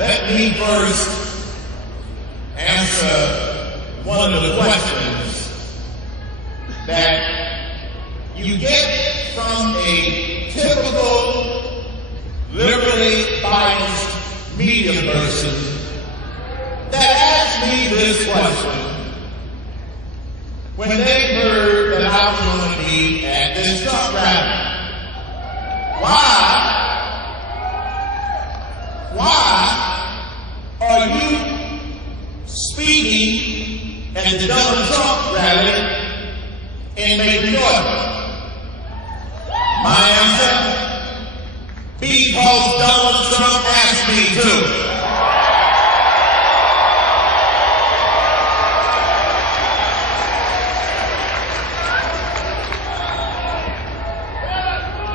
Let me first answer one of the questions that you get from a typical liberally biased media person that asks me this question when they heard that I was going to be at this Trump rally. Why are you speaking at the Donald Trump rally in Macon, Georgia? My answer, because Donald Trump asked me to.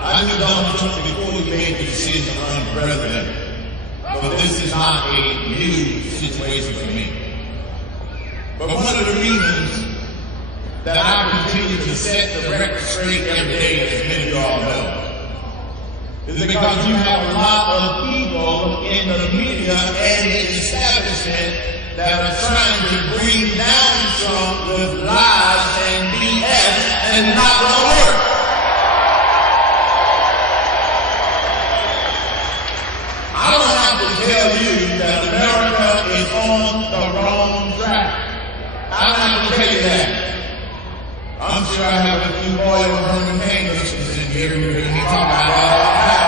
I knew Donald Trump before he made the decision to run president. But this is not a new situation for me. But one of the reasons that I continue to set the record straight every day, as many of you all know, is because you have a lot of people in the media and the establishment that are trying to bring down Trump with lies and BS, and it's not going to work. I don't have to tell you that America is on the wrong track. I don't have to tell you that. I'm sure I have a few loyal Herman Cain listeners in here who hear me talk about that all the time.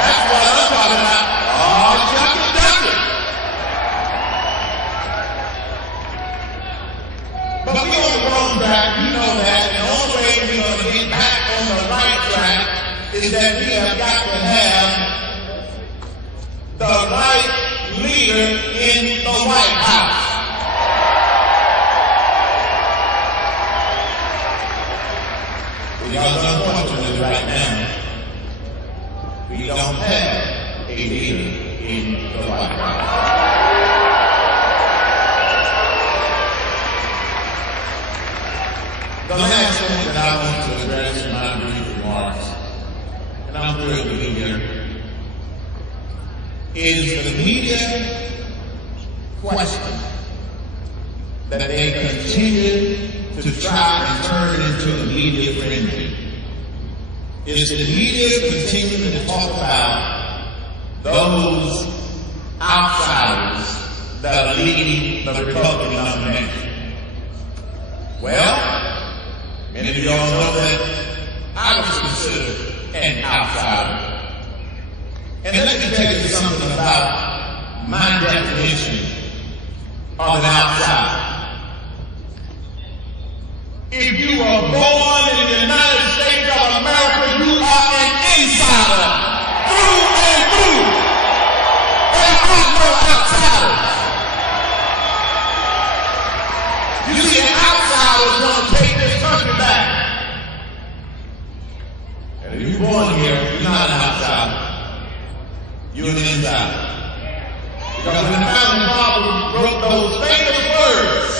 That's what I'm talking about. Oh, Chucky Ducky. But we're on the wrong track. You know that. And the only way we're going to get back on the right track is that we have got to have the right leader in the White House. Because unfortunately right now, we don't have a leader in the White House. The last point that I want to address in my brief remarks, and I'm thrilled to be here, is the media question that they continue to try and turn into a media frenzy. Is the media continuing to talk about those outsiders that are leading the Republican nomination? Well, many of y'all know that I was considered an outsider. And let me tell you something about my definition of an outsider. If you were born in the United States of America, you are an insider through and through. There are no outsiders. You see, an outsider is going to take this country back. And if you're born here, you're not an outsider. You're an insider. Because when the founding fathers wrote those famous words,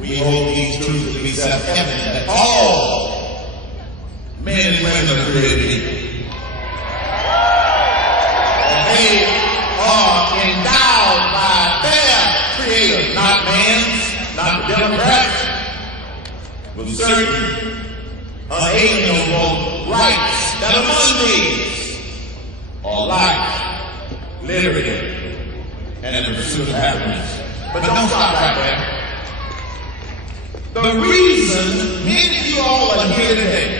we hold these truths to be self-evident that all men and women are created equal. And they are endowed by their Creator, not man's, not the Democrats, with certain unalienable rights that among these are life, liberty, and the pursuit of happiness. But don't stop right there. The reason many of you all are here today,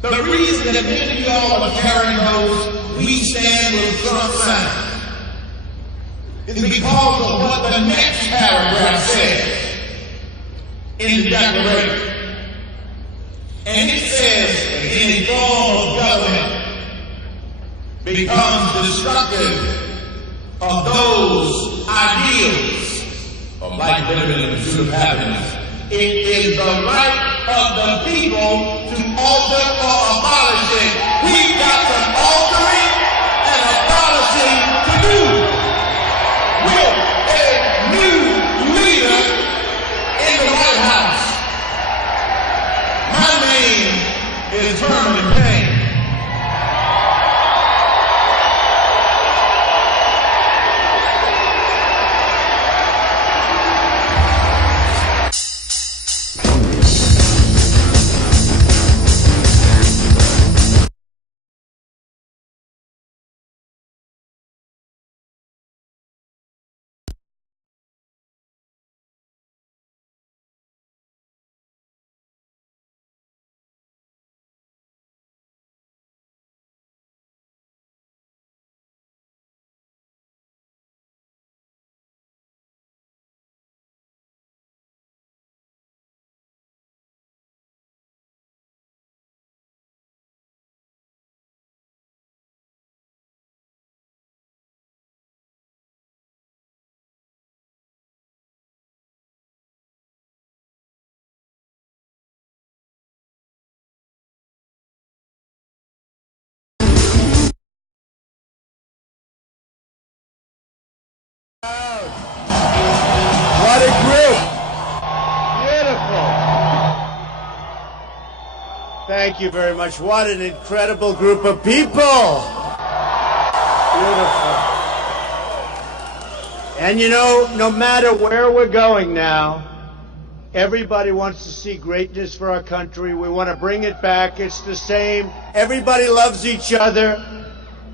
the reason that many of you all are carrying those "We Stand with Trump" signs is because of what the next paragraph says in the Declaration. And it says, any form of government becomes destructive of those ideals of life, liberty, and the pursuit of happiness. It is the right of the people to alter or abolish it. We've got some altering and abolishing to do with a new leader in the White House. My name is Herman Cain. What a group. Beautiful. Thank you very much. What an incredible group of people. Beautiful. And you know, no matter where we're going now, everybody wants to see greatness for our country. We want to bring it back. It's the same. Everybody loves each other.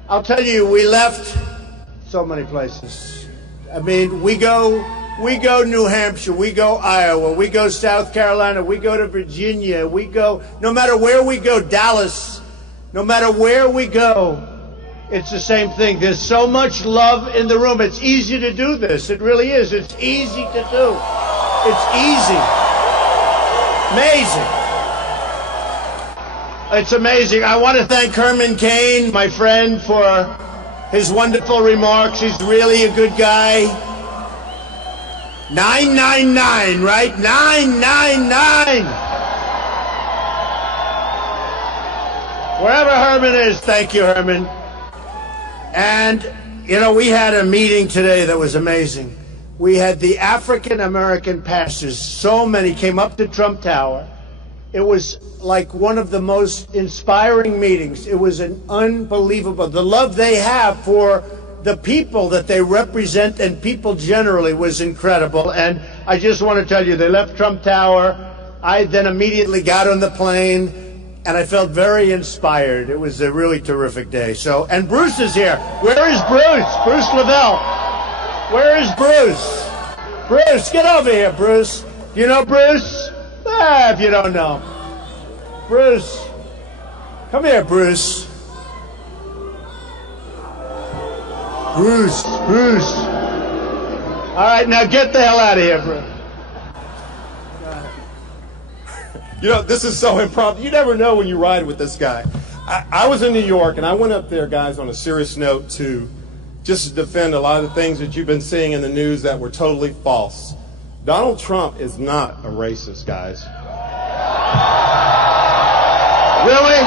I'll tell you, we left so many places. I mean, we go New Hampshire, we go Iowa, we go South Carolina, we go to Virginia, we go, no matter where we go, Dallas, no matter where we go, it's the same thing. There's so much love in the room. It's easy to do this. It really is. It's easy to do. It's easy. Amazing. It's amazing. I want to thank Herman Cain, my friend, for his wonderful remarks. He's really a good guy. 999, right? 999. Wherever Herman is, thank you, Herman. And, you know, we had a meeting today that was amazing. We had the African-American pastors, so many came up to Trump Tower. It was like one of the most inspiring meetings. It was an unbelievable. The love they have for the people that they represent and people generally was incredible. And I just want to tell you, they left Trump Tower. I then immediately got on the plane. And I felt very inspired. It was a really terrific day. So, and Bruce is here. Where is Bruce? Bruce Lavelle. Where is Bruce? Bruce, get over here, Bruce. Do you know Bruce? If you don't know. Bruce. Come here, Bruce. Bruce. All right, now get the hell out of here, Bruce. You know, this is so impromptu. You never know when you ride with this guy. I was in New York, and I went up there, guys, on a serious note to just defend a lot of the things that you've been seeing in the news that were totally false. Donald Trump is not a racist, guys. Really?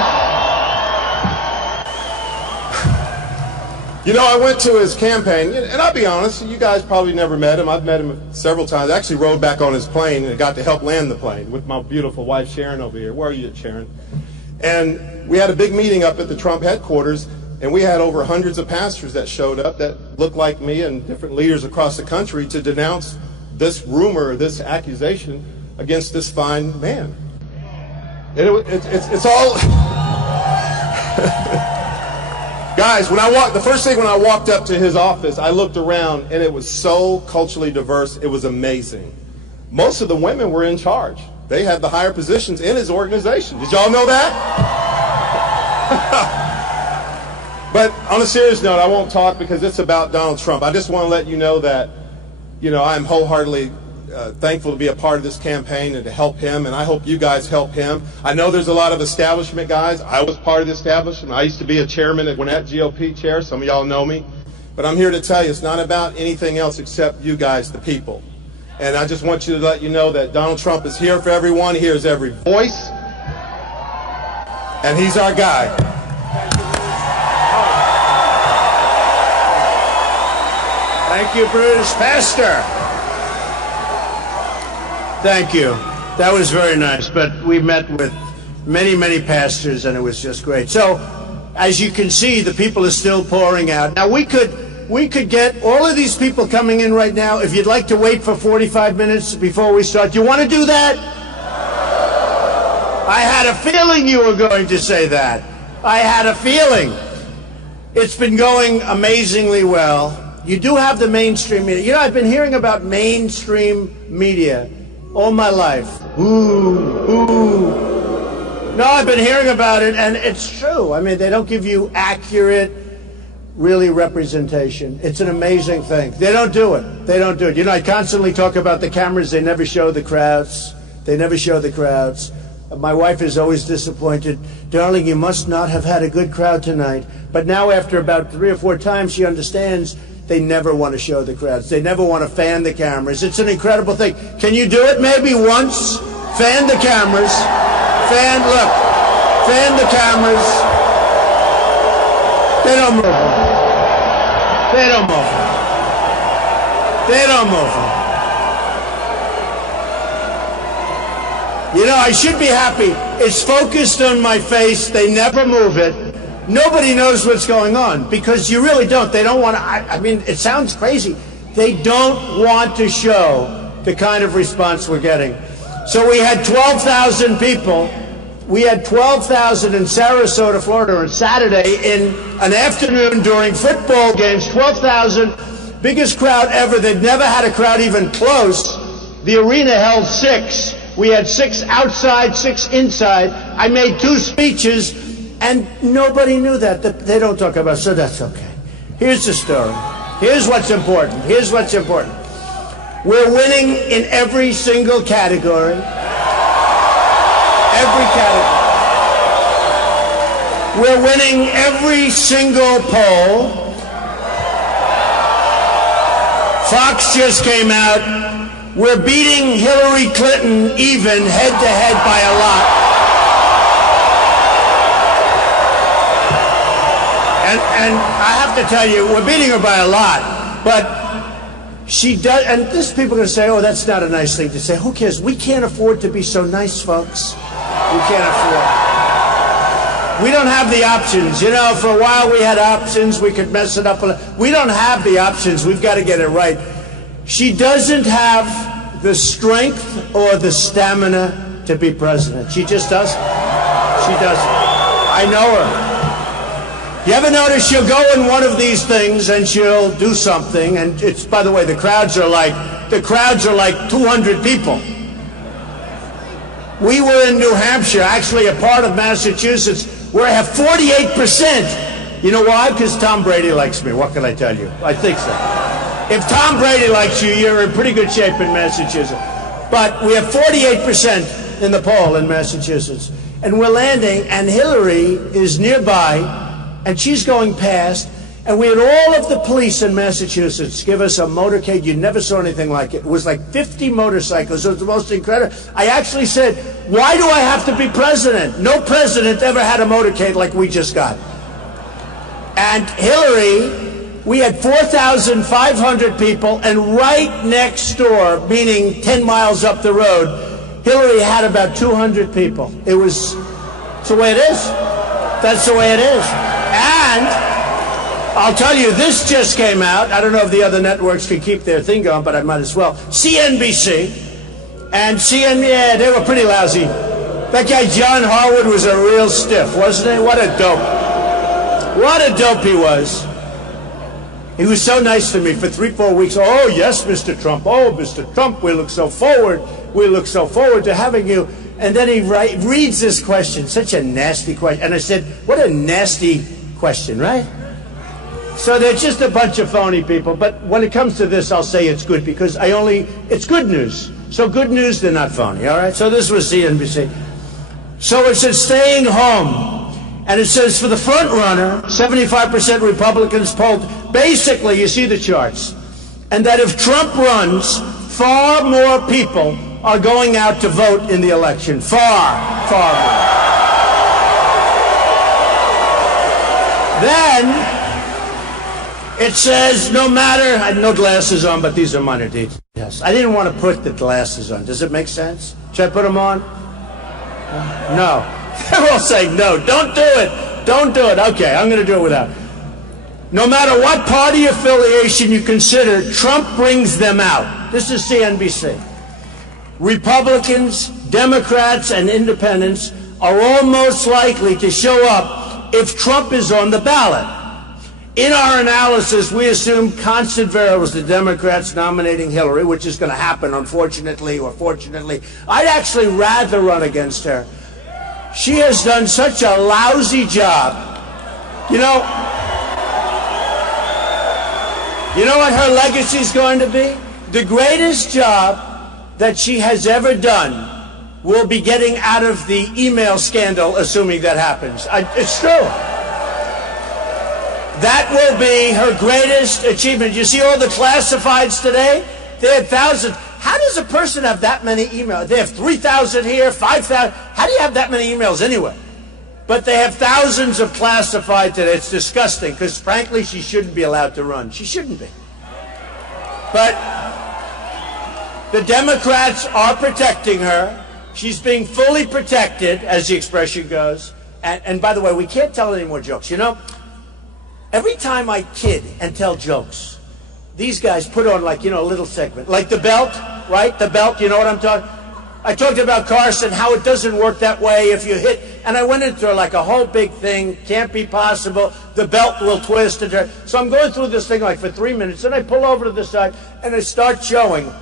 You know, I went to his campaign, and I'll be honest, you guys probably never met him. I've met him several times. I actually rode back on his plane and got to help land the plane with my beautiful wife, Sharon, over here. Where are you, Sharon? And we had a big meeting up at the Trump headquarters, and we had over hundreds of pastors that showed up that looked like me and different leaders across the country to denounce this rumor, this accusation against this fine man. And it's all... Guys, the first thing when I walked up to his office, I looked around, and it was so culturally diverse. It was amazing. Most of the women were in charge. They had the higher positions in his organization. Did y'all know that? But on a serious note, I won't talk because it's about Donald Trump. I just want to let you know that, you know, I'm wholeheartedly thankful to be a part of this campaign and to help him, and I hope you guys help him. I know there's a lot of establishment guys. I was part of the establishment. I used to be a chairman at Gwinnett GOP chair. Some of y'all know me. But I'm here to tell you it's not about anything else except you guys, the people. And I just want you to let you know that Donald Trump is here for everyone. He hears every voice. And he's our guy. Thank you, Bruce. Pastor. Thank you. That was very nice. But we met with many, many pastors, and it was just great. So, as you can see, the people are still pouring out. Now, we could get all of these people coming in right now. If you'd like to wait for 45 minutes before we start, do you want to do that? I had a feeling you were going to say that. I had a feeling. It's been going amazingly well. You do have the mainstream media. You know, I've been hearing about mainstream media all my life. Ooh. No, I've been hearing about it, and it's true. I mean, they don't give you accurate, really representation. It's an amazing thing. They don't do it. You know, I constantly talk about the cameras. They never show the crowds. My wife is always disappointed. Darling, you must not have had a good crowd tonight. But now after about 3 or 4 times, she understands they never want to show the crowds. They never want to fan the cameras. It's an incredible thing. Can you do it maybe once? Fan the cameras. Fan the cameras. They don't move them. You know, I should be happy. It's focused on my face. They never move it. Nobody knows what's going on because you really don't. They don't want to. I mean, it sounds crazy. They don't want to show the kind of response we're getting. So we had 12,000 people. We had 12,000 in Sarasota, Florida on Saturday in an afternoon during football games. 12,000, biggest crowd ever. They'd never had a crowd even close. The arena held 6. We had 6 outside, 6 inside. I made 2 speeches, and nobody knew that. They don't talk about it, so that's okay. Here's the story. Here's what's important. Here's what's important. We're winning in every single category. Every category. We're winning every single poll. Fox just came out. We're beating Hillary Clinton even head-to-head by a lot. And I have to tell you, we're beating her by a lot. But she does, and this people are going to say, oh, that's not a nice thing to say. Who cares? We can't afford to be so nice, folks. We can't afford. We don't have the options. You know, for a while we had options. We could mess it up. We don't have the options. We've got to get it right. She doesn't have the strength or the stamina to be president. She just doesn't. She doesn't. I know her. You ever notice she'll go in one of these things and she'll do something, and it's, by the way, the crowds are like 200 people. We were in New Hampshire, actually a part of Massachusetts, where I have 48%. You know why? Because Tom Brady likes me. What can I tell you? I think so. If Tom Brady likes you, you're in pretty good shape in Massachusetts. But we have 48% in the poll in Massachusetts. And we're landing, and Hillary is nearby, and she's going past, and we had all of the police in Massachusetts give us a motorcade. You never saw anything like it. It was like 50 motorcycles. It was the most incredible. I actually said, why do I have to be president? No president ever had a motorcade like we just got. And Hillary, we had 4,500 people, and right next door, meaning 10 miles up the road, Hillary had about 200 people. It's the way it is. That's the way it is. And I'll tell you, this just came out. I don't know if the other networks can keep their thing going, but I might as well. CNBC and CNN, they were pretty lousy. That guy John Harwood was a real stiff, wasn't he? What a dope. What a dope he was. He was so nice to me for 3-4 weeks. Oh, yes, Mr. Trump. Oh, Mr. Trump, we look so forward. We look so forward to having you. And then he reads this question, such a nasty question. And I said, what a nasty question, right? So they're just a bunch of phony people. But when it comes to this, I'll say it's good because it's good news. So good news, they're not phony, all right? So this was CNBC. So it says staying home. And it says for the front runner, 75% Republicans polled. Basically, you see the charts. And that if Trump runs, far more people are going out to vote in the election. Far more. Then it says no matter, I had no glasses on, but these are minor details. I didn't want to put the glasses on. Does it make sense? Should I put them on? No. They're all saying no. Don't do it. Don't do it. Okay, I'm going to do it without. No matter what party affiliation you consider, Trump brings them out. This is CNBC. Republicans, Democrats, and independents are all most likely to show up if Trump is on the ballot. In our analysis, we assume constant variables, the Democrats nominating Hillary, which is going to happen, unfortunately or fortunately. I'd actually rather run against her. She has done such a lousy job. You know what her legacy is going to be? The greatest job that she has ever done will be getting out of the email scandal, assuming that happens. It's true. That will be her greatest achievement. You see all the classifieds today? They have thousands. How does a person have that many emails? They have 3,000 here, 5,000. How do you have that many emails anyway? But they have thousands of classified today. It's disgusting because, frankly, she shouldn't be allowed to run. She shouldn't be. But the Democrats are protecting her. She's being fully protected, as the expression goes. And by the way, we can't tell any more jokes. You know, every time I kid and tell jokes, these guys put on, like, you know, a little segment. Like the belt, right? The belt, you know what I'm talking? I talked about Carson, how it doesn't work that way if you hit. And I went into like a whole big thing. Can't be possible. The belt will twist and turn. So I'm going through this thing like for 3 minutes. And I pull over to the side and I start showing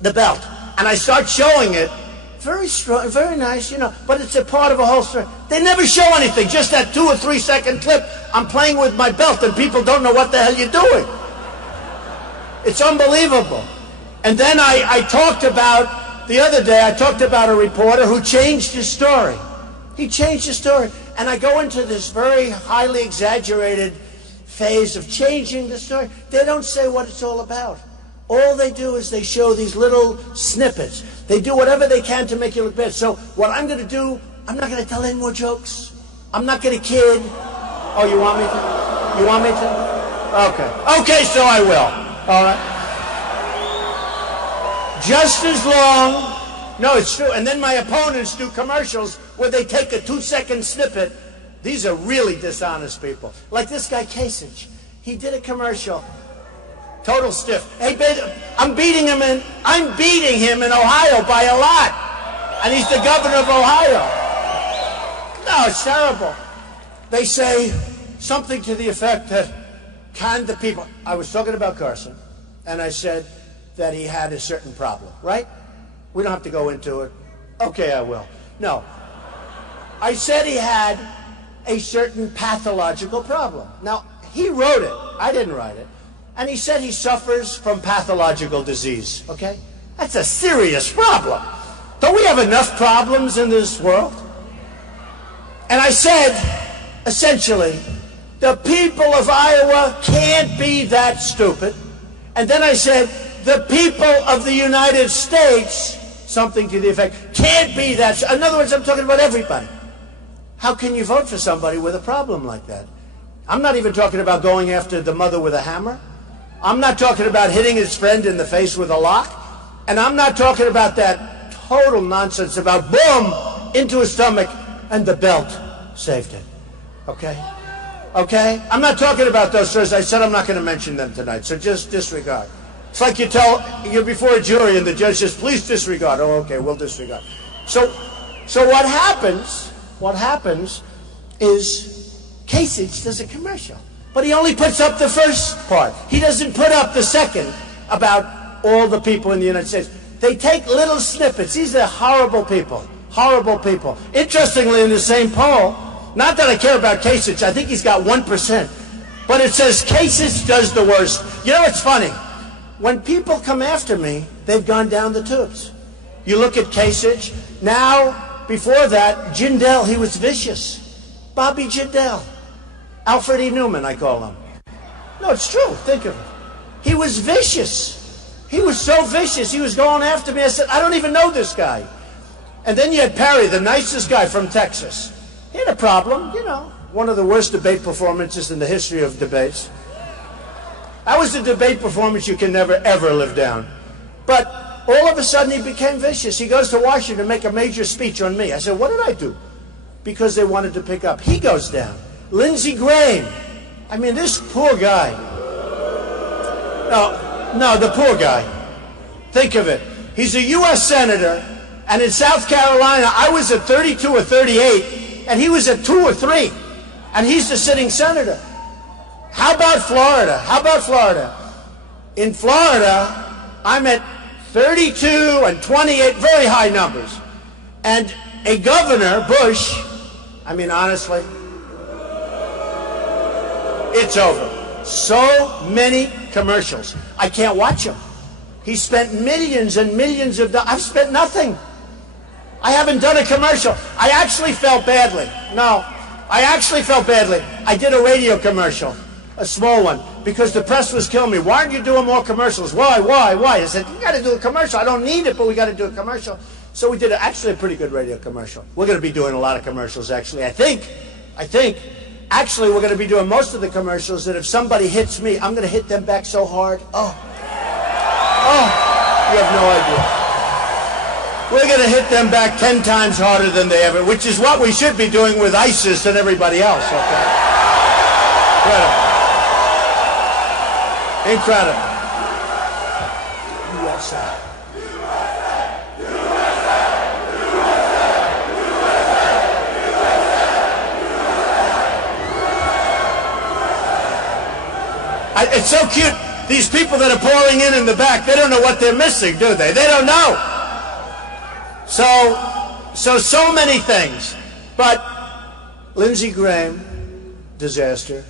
the belt. And I start showing it. Very strong, very nice, you know, but it's a part of a whole story. They never show anything, just that 2 or 3 second clip. I'm playing with my belt and people don't know what the hell you're doing. It's unbelievable. And then I talked about, the other day, I talked about a reporter who changed his story. He changed his story. And I go into this very highly exaggerated phase of changing the story. They don't say what it's all about. All they do is they show these little snippets. They do whatever they can to make you look bad. So what I'm going to do, I'm not going to tell any more jokes. I'm not going to kid. Oh, you want me to? You want me to? Okay. Okay, so I will. All right. Just as long. No, it's true. And then my opponents do commercials where they take a 2-second snippet. These are really dishonest people. Like this guy, Kasich. He did a commercial. Total stiff. Hey, I'm beating him in Ohio by a lot. And he's the governor of Ohio. No, it's terrible. They say something to the effect that, can the people... I was talking about Carson, and I said that he had a certain problem, right? We don't have to go into it. Okay, I will. No. I said he had a certain pathological problem. Now, he wrote it. I didn't write it. And he said he suffers from pathological disease, okay? That's a serious problem. Don't we have enough problems in this world? And I said, essentially, the people of Iowa can't be that stupid. And then I said, the people of the United States, something to the effect, can't be that. In other words, I'm talking about everybody. How can you vote for somebody with a problem like that? I'm not even talking about going after the mother with a hammer. I'm not talking about hitting his friend in the face with a lock. And I'm not talking about that total nonsense about boom, into his stomach, and the belt saved it. Okay? Okay? I'm not talking about those stories. I said I'm not going to mention them tonight, so just disregard. It's like you're before a jury and the judge says, please disregard. Oh, okay, we'll disregard. So what happens is Kasich does a commercial. But he only puts up the first part. He doesn't put up the second about all the people in the United States. They take little snippets. These are horrible people. Horrible people. Interestingly, in the same poll, not that I care about Kasich, I think he's got 1%, but it says Kasich does the worst. You know, it's funny. When people come after me, they've gone down the tubes. You look at Kasich. Now, before that, Jindal, he was vicious. Bobby Jindal. Alfred E. Newman, I call him. No, it's true. Think of it. He was vicious. He was so vicious. He was going after me. I said, I don't even know this guy. And then you had Perry, the nicest guy from Texas. He had a problem, you know, one of the worst debate performances in the history of debates. That was a debate performance you can never, ever live down. But all of a sudden he became vicious. He goes to Washington to make a major speech on me. I said, what did I do? Because they wanted to pick up. He goes down. Lindsey Graham. I mean, this poor guy. No, the poor guy. Think of it. He's a U.S. Senator, and in South Carolina, I was at 32 or 38, and he was at 2 or 3, and he's the sitting senator. How about Florida? How about Florida? In Florida, I'm at 32 and 28, very high numbers. And a governor, Bush, I mean, honestly, it's over. So many commercials. I can't watch them. He spent millions and millions of dollars. I've spent nothing. I haven't done a commercial. I actually felt badly. No, I actually felt badly. I did a radio commercial, a small one, because the press was killing me. Why aren't you doing more commercials? Why? I said, you got to do a commercial. I don't need it, but we got to do a commercial. So we did actually a pretty good radio commercial. We're going to be doing a lot of commercials, actually. I think. Actually, we're going to be doing most of the commercials that if somebody hits me, I'm going to hit them back so hard. Oh, you have no idea. We're going to hit them back 10 times harder than they ever, which is what we should be doing with ISIS and everybody else, okay? Incredible. Incredible. USA. It's so cute. These people that are pouring in the back, they don't know what they're missing, do they? They don't know. So many things. But Lindsey Graham, disaster.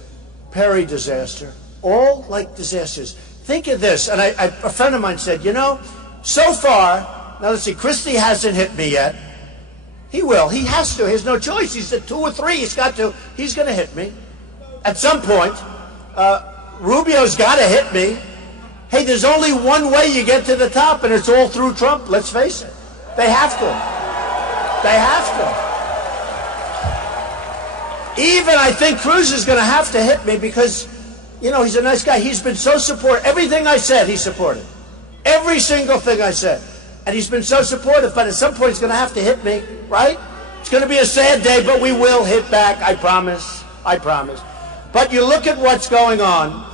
Perry, disaster. All like disasters. Think of this. And a friend of mine said, you know, so far, now let's see, Christie hasn't hit me yet. He will. He has to. He has no choice. He's at 2 or 3. He's got to. He's going to hit me. At some point, Rubio's got to hit me. Hey, there's only one way you get to the top, and it's all through Trump. Let's face it. They have to. They have to. Even I think Cruz is going to have to hit me because, you know, he's a nice guy. He's been so supportive. Everything I said, he supported. Every single thing I said. And he's been so supportive, but at some point he's going to have to hit me, right? It's going to be a sad day, but we will hit back. I promise. I promise. But you look at what's going on,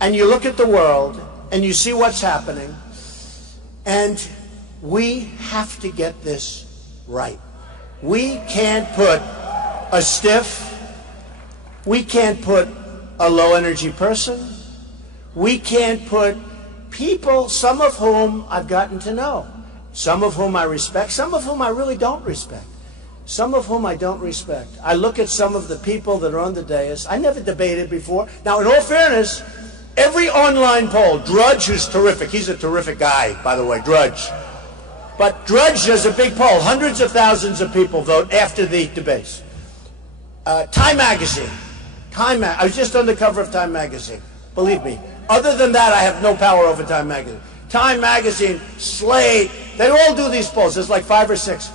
and you look at the world, and you see what's happening, and we have to get this right. We can't put a stiff, we can't put a low-energy person, we can't put people, some of whom I've gotten to know, some of whom I respect, some of whom I really don't respect. Some of whom I don't respect. I look at some of the people that are on the dais. I never debated before. Now, in all fairness, every online poll, Drudge, who's terrific. He's a terrific guy, by the way, Drudge. But Drudge does a big poll. Hundreds of thousands of people vote after the debates. Time Magazine. I was just on the cover of Time Magazine. Believe me. Other than that, I have no power over Time Magazine. Time Magazine, Slate, they all do these polls. There's like 5 or 6.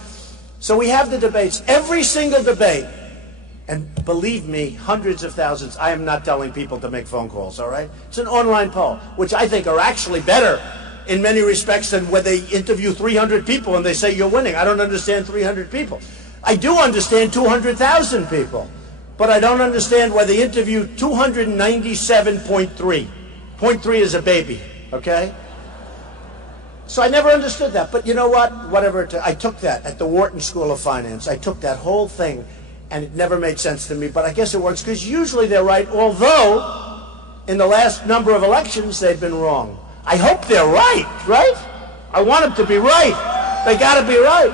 So we have the debates. Every single debate, and believe me, hundreds of thousands, I am not telling people to make phone calls, all right? It's an online poll, which I think are actually better in many respects than when they interview 300 people and they say you're winning. I don't understand 300 people. I do understand 200,000 people, but I don't understand why they interview 297.3. 0.3 is a baby, okay? So I never understood that, but you know what? Whatever, I took that at the Wharton School of Finance. I took that whole thing, and it never made sense to me, but I guess it works, because usually they're right, although in the last number of elections they've been wrong. I hope they're right? I want them to be right. They got to be right.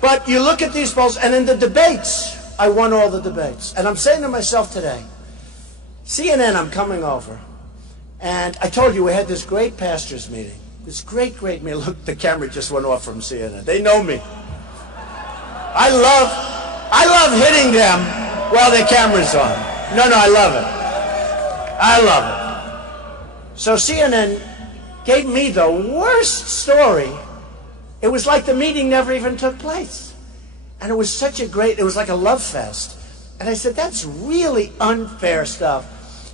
But you look at these polls, and in the debates, I won all the debates. And I'm saying to myself today, CNN, I'm coming over, and I told you we had this great pastors meeting. This great meeting. Look, the camera just went off from CNN. They know me. I love hitting them while their camera's on. No, I love it. I love it. So CNN gave me the worst story. It was like the meeting never even took place. And it was such a great, it was like a love fest. And I said, that's really unfair stuff.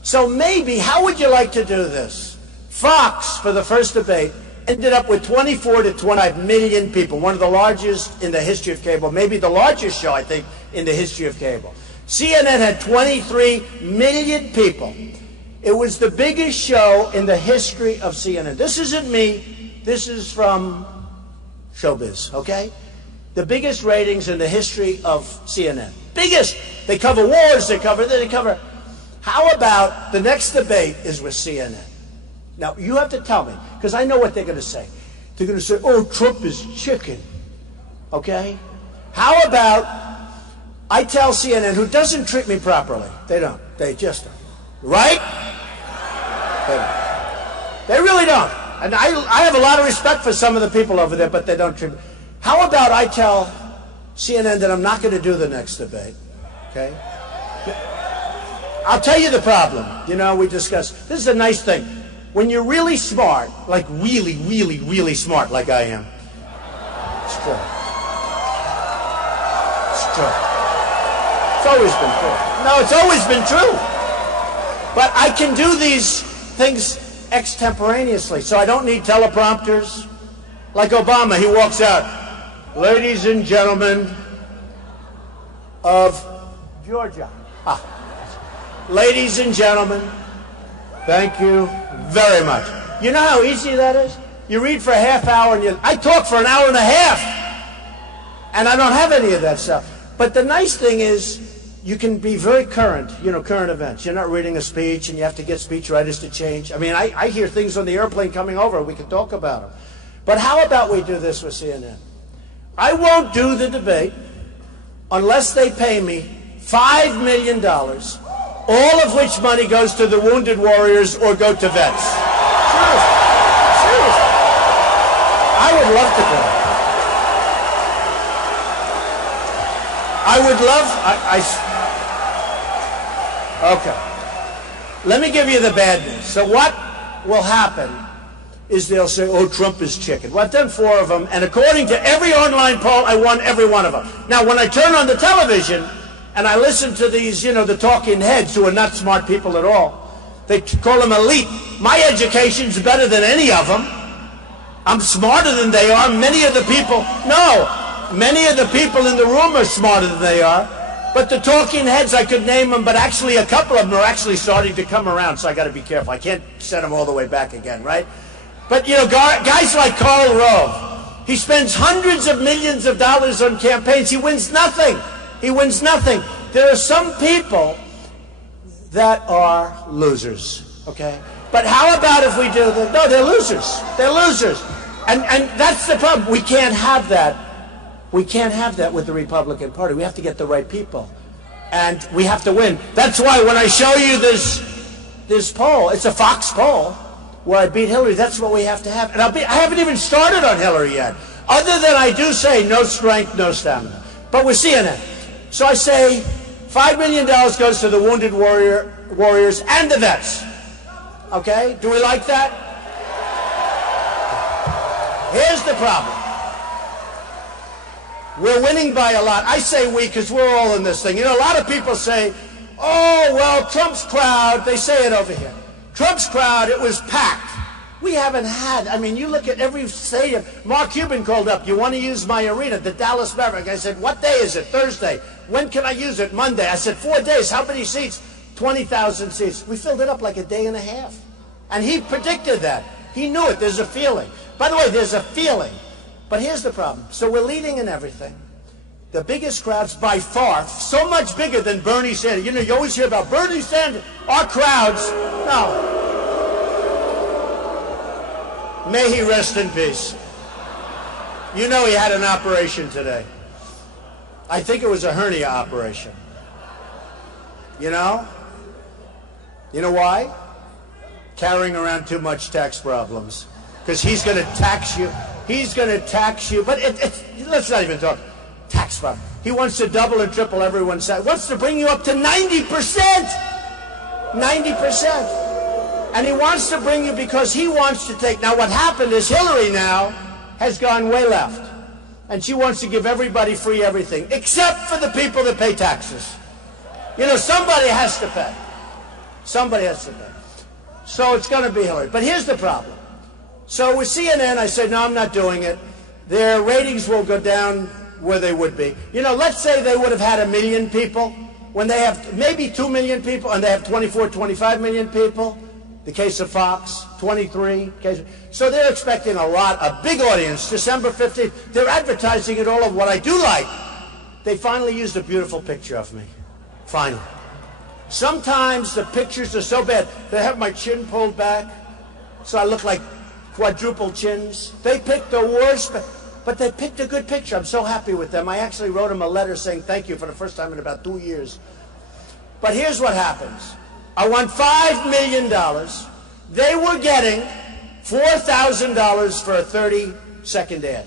So maybe, how would you like to do this? Fox, for the first debate, ended up with 24 to 25 million people, one of the largest in the history of cable, maybe the largest show, I think, in the history of cable. CNN had 23 million people. It was the biggest show in the history of CNN. This isn't me. This is from Showbiz, okay? The biggest ratings in the history of CNN. Biggest. They cover wars, they cover. How about the next debate is with CNN? Now, you have to tell me, because I know what they're going to say. They're going to say, oh, Trump is chicken. Okay? How about I tell CNN, who doesn't treat me properly? They don't. They just don't. Right? They don't. They really don't. And I have a lot of respect for some of the people over there, but they don't treat me. How about I tell CNN that I'm not going to do the next debate? Okay? I'll tell you the problem. You know, we discussed. This is a nice thing. When you're really smart, like really smart like I am, it's true. It's true. It's always been true. No, it's always been true. But I can do these things extemporaneously, so I don't need teleprompters. Like Obama, he walks out, ladies and gentlemen of Georgia. Ladies and gentlemen, thank you very much. You know how easy that is? You read for a half hour, and I talk for an hour and a half, and I don't have any of that stuff. But the nice thing is, you can be very current, current events. You're not reading a speech, and you have to get speech writers to change. I mean, I hear things on the airplane coming over. We can talk about them. But how about we do this with CNN? I won't do the debate unless they pay me $5 million, all of which money goes to the wounded warriors or go to vets. Seriously. I would love to go. I would love, okay. Let me give you the bad news. So what will happen is they'll say, oh, Trump is chicken. Well, I've done 4 of them, and according to every online poll, I won every one of them. Now, when I turn on the television and I listen to these, the talking heads who are not smart people at all, they call them elite. My education's better than any of them. I'm smarter than they are. Many of the people in the room are smarter than they are. But the talking heads, I could name them, but actually a couple of them are actually starting to come around, so I got to be careful. I can't send them all the way back again, right? But, guys like Karl Rove, he spends hundreds of millions of dollars on campaigns. He wins nothing. There are some people that are losers, okay? But how about if we do the, no, they're losers. And that's the problem. We can't have that. We can't have that with the Republican Party. We have to get the right people. And we have to win. That's why when I show you this poll, it's a Fox poll, where I beat Hillary, that's what we have to have. And I haven't even started on Hillary yet. Other than I do say no strength, no stamina. But we're CNN. So I say $5 million goes to the wounded warriors and the vets. Okay? Do we like that? Here's the problem. We're winning by a lot. I say we because we're all in this thing. A lot of people say, oh, well, Trump's crowd, they say it over here. Trump's crowd, it was packed. We haven't had, you look at every stadium. Mark Cuban called up, you want to use my arena, the Dallas Mavericks. I said, what day is it? Thursday. When can I use it? Monday. I said, 4 days. How many seats? 20,000 seats. We filled it up like a day and a half. And he predicted that. He knew it. There's a feeling. By the way, there's a feeling. But here's the problem. So we're leading in everything. The biggest crowds by far, so much bigger than Bernie Sanders. You always hear about Bernie Sanders. Our crowds, no. May he rest in peace. He had an operation today. I think it was a hernia operation. You know why? Carrying around too much tax problems. Because he's going to tax you. But let's not even talk tax problem. He wants to double and triple everyone's salary. Wants to bring you up to 90%. 90%. And he wants to bring you because he wants to take. Now what happened is Hillary now has gone way left. And she wants to give everybody free everything. Except for the people that pay taxes. Somebody has to pay. Somebody has to pay. So it's going to be Hillary. But here's the problem. So with CNN, I said, no, I'm not doing it. Their ratings will go down where they would be. Let's say they would have had 1 million people when they have maybe 2 million people and they have 24, 25 million people. The case of Fox, 23. So they're expecting a big audience, December 15th. They're advertising it all of what I do like. They finally used a beautiful picture of me. Finally. Sometimes the pictures are so bad. They have my chin pulled back, so I look like quadruple chins. They picked the worst, but they picked a good picture. I'm so happy with them. I actually wrote them a letter saying thank you for the first time in about 2 years. But here's what happens. I won $5 million. They were getting $4,000 for a 30-second ad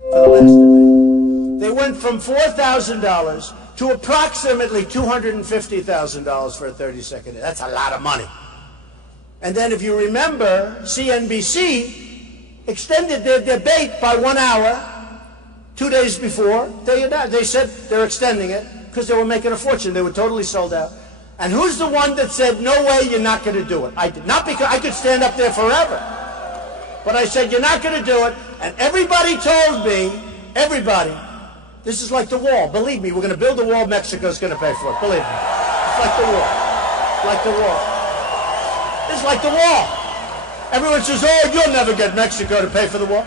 for the last debate. They went from $4,000 to approximately $250,000 for a 30-second ad. That's a lot of money. And then if you remember, CNBC extended their debate by 1 hour 2 days before. They said they're extending it because they were making a fortune. They were totally sold out. And who's the one that said, no way, you're not going to do it? I did. Not because I could stand up there forever. But I said, you're not going to do it. And everybody told me, everybody, this is like the wall. Believe me, we're going to build the wall. Mexico's going to pay for it. Believe me. It's like the wall. Like the wall. It's like the wall. Everyone says, oh, you'll never get Mexico to pay for the wall.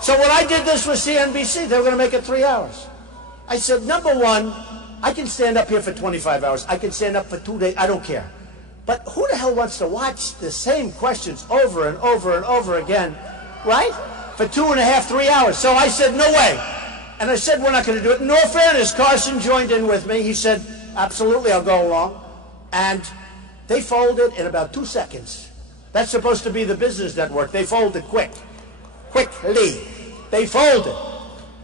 So when I did this with CNBC, they were going to make it 3 hours. I said, number one, I can stand up here for 25 hours. I can stand up for 2 days. I don't care. But who the hell wants to watch the same questions over and over and over again, right? For 2.5, 3 hours. So I said, no way. And I said, we're not going to do it. In all fairness, Carson joined in with me. He said, absolutely, I'll go along. And they folded in about 2 seconds. That's supposed to be the business network. They folded quickly. They folded.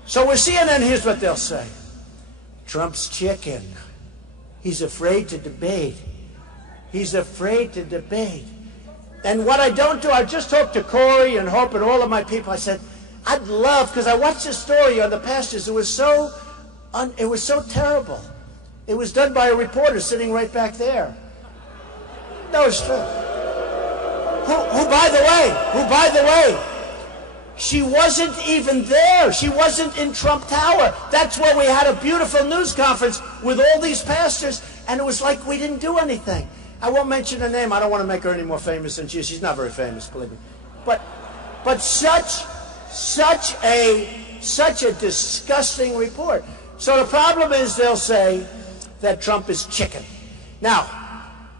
So with CNN, here's what they'll say. Trump's chicken. He's afraid to debate. He's afraid to debate. And what I don't do, I just talked to Corey and Hope and all of my people. I said, I'd love, because I watched this story on the pastors. It was so terrible. It was done by a reporter sitting right back there. No, it's true. Who by the way, she wasn't even there. She wasn't in Trump Tower. That's where we had a beautiful news conference with all these pastors, and it was like we didn't do anything. I won't mention her name. I don't want to make her any more famous than she is. She's not very famous, believe me. But such a disgusting report. So the problem is they'll say that Trump is chicken. Now,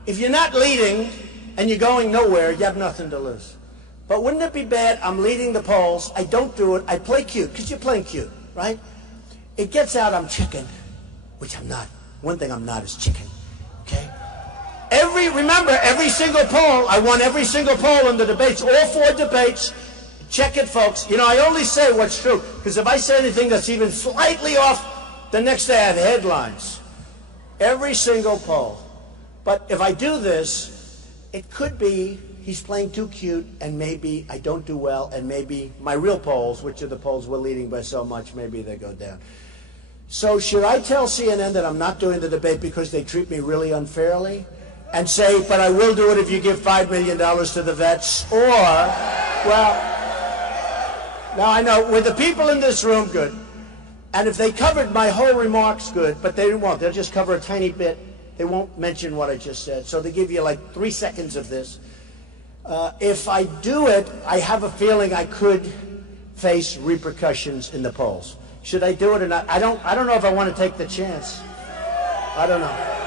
if you're not leading and you're going nowhere, you have nothing to lose. But wouldn't it be bad? I'm leading the polls. I don't do it. I play cute, because you're playing cute, right? It gets out I'm chicken, which I'm not. One thing I'm not is chicken, okay? Remember, every single poll, I won every single poll in the debates, all 4 debates. Check it, folks. You know, I only say what's true, because if I say anything that's even slightly off, the next day I have headlines. Every single poll. But if I do this, it could be he's playing too cute, and maybe I don't do well, and maybe my real polls, which are the polls we're leading by so much, maybe they go down. So should I tell CNN that I'm not doing the debate because they treat me really unfairly? And say, but I will do it if you give $5 million to the vets? Or, well, now I know, with the people in this room, good. And if they covered my whole remarks, good, but they won't. They'll just cover a tiny bit. They won't mention what I just said. So they give you like 3 seconds of this. If I do it, I have a feeling I could face repercussions in the polls. Should I do it or not? I don't know if I want to take the chance. I don't know.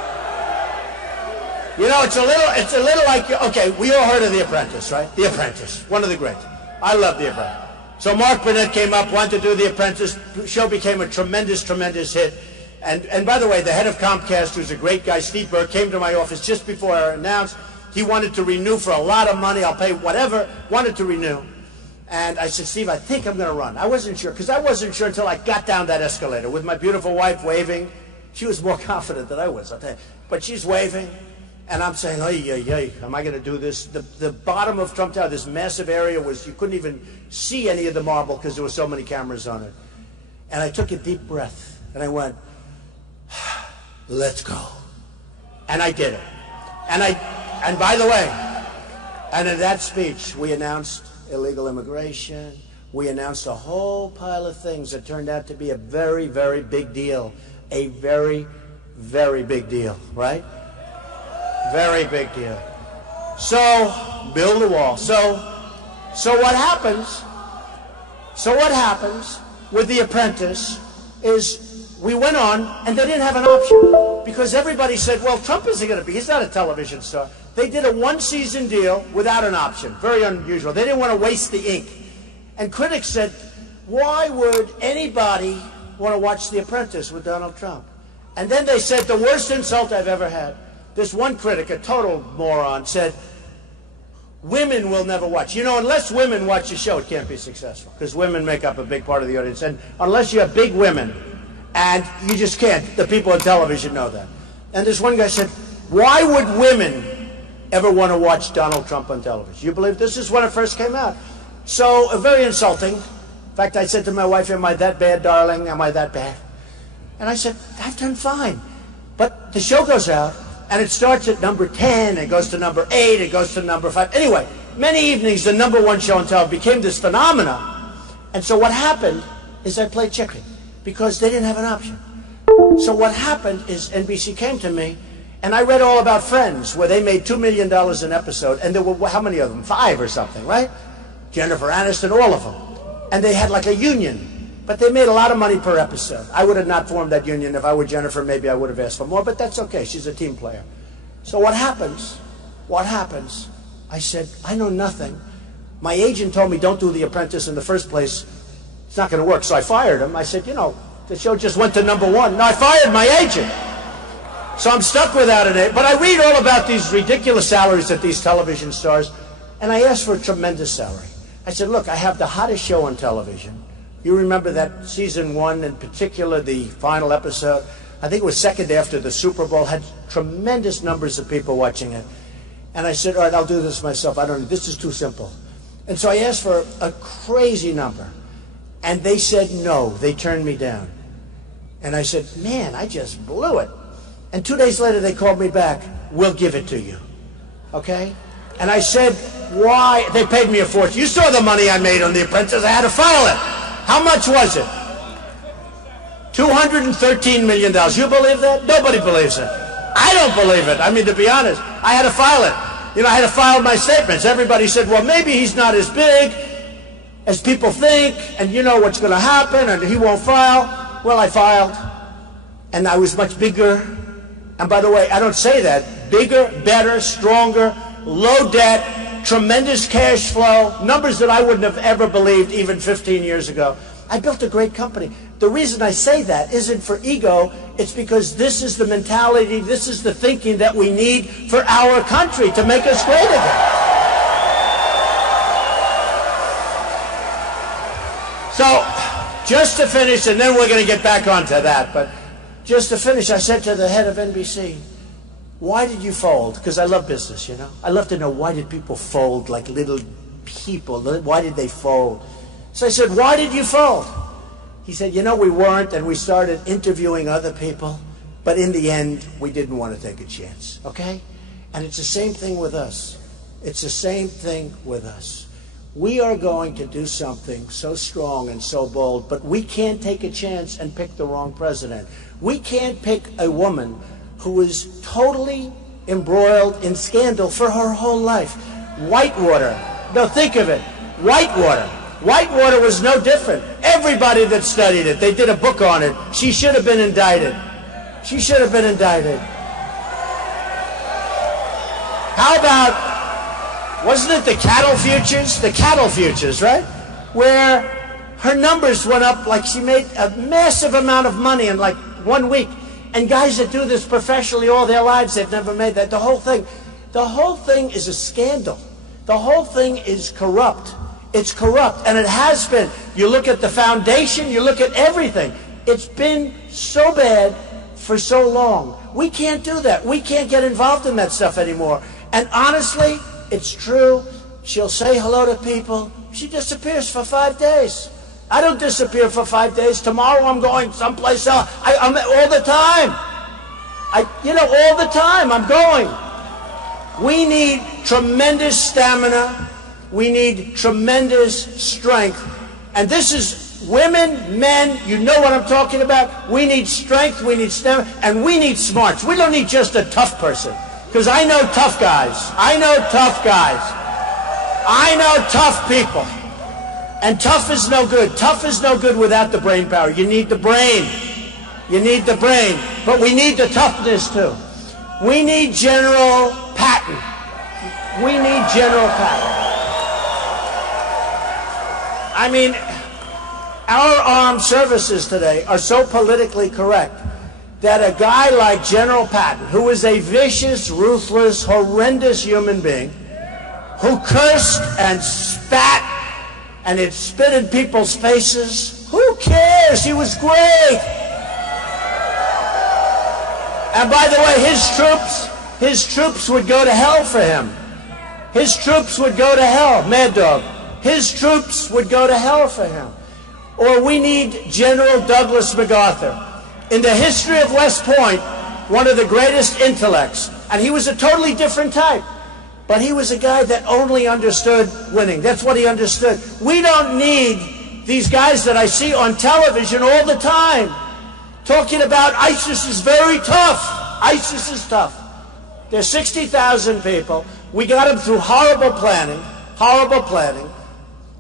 You know, it's a little like, okay, we all heard of The Apprentice, right? The Apprentice, one of the greats. I love The Apprentice. So Mark Burnett came up, wanted to do The Apprentice. The show became a tremendous, tremendous hit. And by the way, the head of Comcast, who's a great guy, Steve Burke, came to my office just before I announced. He wanted to renew for a lot of money. I'll pay whatever. Wanted to renew. And I said, Steve, I think I'm going to run. I wasn't sure, because I wasn't sure until I got down that escalator with my beautiful wife waving. She was more confident than I was, I'll tell you. But she's waving. And I'm saying, am I going to do this? The bottom of Trump Tower, this massive area, you couldn't even see any of the marble because there were so many cameras on it. And I took a deep breath, and I went, let's go. And I did it. And by the way, and in that speech, we announced illegal immigration. We announced a whole pile of things that turned out to be a very, very big deal. A very, very big deal, right? Very big deal. So, build a wall. So what happens with The Apprentice is we went on, and they didn't have an option, because everybody said, well, Trump isn't going to be, he's not a television star. They did a 1-season deal without an option. Very unusual. They didn't want to waste the ink. And critics said, why would anybody want to watch The Apprentice with Donald Trump? And then they said, the worst insult I've ever had. This one critic, a total moron, said, women will never watch. You know, unless women watch the show, it can't be successful, because women make up a big part of the audience. And unless you have big women, and you just can't. The people on television know that. And this one guy said, why would women ever want to watch Donald Trump on television? You believe this is when it first came out. So, very insulting. In fact, I said to my wife, am I that bad, darling? Am I that bad? And I said, I've done fine. But the show goes out, and it starts at number 10, it goes to number 8, it goes to number 5. Anyway, many evenings, the #1 show on television became this phenomenon. And so what happened is I played chicken because they didn't have an option. So what happened is NBC came to me, and I read all about Friends, where they made $2 million an episode, and there were, how many of them? 5 or something, right? Jennifer Aniston, all of them. And they had like a union, but they made a lot of money per episode. I would have not formed that union. If I were Jennifer, maybe I would have asked for more, but that's okay. She's a team player. So what happens? I said, I know nothing. My agent told me don't do The Apprentice in the first place. It's not going to work. So I fired him. I said, the show just went to #1. No, I fired my agent. So I'm stuck without an agent. But I read all about these ridiculous salaries at these television stars, and I asked for a tremendous salary. I said, look, I have the hottest show on television. You remember that season 1, in particular, the final episode? I think it was second after the Super Bowl, had tremendous numbers of people watching it. And I said, all right, I'll do this myself. This is too simple. And so I asked for a crazy number. And they said no. They turned me down. And I said, man, I just blew it. And 2 days later, they called me back. We'll give it to you. Okay? And I said, why? They paid me a fortune. You saw the money I made on The Apprentice. I had to file it. How much was it? $213 million. You believe that? Nobody believes it. I don't believe it. I mean, to be honest, I had to file it. I had to file my statements. Everybody said, well, maybe he's not as big as people think, and you know what's going to happen, and he won't file. Well, I filed, and I was much bigger. And by the way, I don't say that. Bigger, better, stronger, low debt, tremendous cash flow, numbers that I wouldn't have ever believed even 15 years ago. I built a great company. The reason I say that isn't for ego. It's because this is the mentality, this is the thinking that we need for our country to make us great again. So, just to finish, and then we're going to get back onto that, but just to finish, I said to the head of NBC, why did you fold? Because I love business, I love to know, why did people fold like little people? Why did they fold? So I said, why did you fold? He said, we weren't, and we started interviewing other people, but in the end, we didn't want to take a chance, okay? And it's the same thing with us. It's the same thing with us. We are going to do something so strong and so bold, but we can't take a chance and pick the wrong president. We can't pick a woman who is totally embroiled in scandal for her whole life. Whitewater. No, think of it. Whitewater. Whitewater was no different. Everybody that studied it, they did a book on it. She should have been indicted. She should have been indicted. How about, wasn't it the cattle futures? The cattle futures, right? Where her numbers went up, like she made a massive amount of money in like 1 week. And guys that do this professionally all their lives, they've never made that. The whole thing is a scandal. The whole thing is corrupt. It's corrupt, and it has been. You look at the foundation, you look at everything. It's been so bad for so long. We can't do that. We can't get involved in that stuff anymore. And honestly, it's true. She'll say hello to people. She disappears for 5 days. I don't disappear for 5 days. Tomorrow I'm going someplace else. I'm all the time. All the time I'm going. We need tremendous stamina. We need tremendous strength. And this is women, men, you know what I'm talking about. We need strength, we need stamina, and we need smarts. We don't need just a tough person. Because I know tough guys. I know tough guys. I know tough people. And tough is no good. Tough is no good without the brain power. You need the brain. You need the brain. But we need the toughness too. We need General Patton. We need General Patton. I mean, our armed services today are so politically correct that a guy like General Patton, who is a vicious, ruthless, horrendous human being, who cursed and spat and it spit in people's faces, who cares? He was great. And by the way, his troops would go to hell for him. His troops would go to hell, Mad Dog. His troops would go to hell for him. Or we need General Douglas MacArthur. In the history of West Point, one of the greatest intellects, and he was a totally different type, but he was a guy that only understood winning. That's what he understood. We don't need these guys that I see on television all the time talking about ISIS is very tough. ISIS is tough. There's 60,000 people. We got them through horrible planning.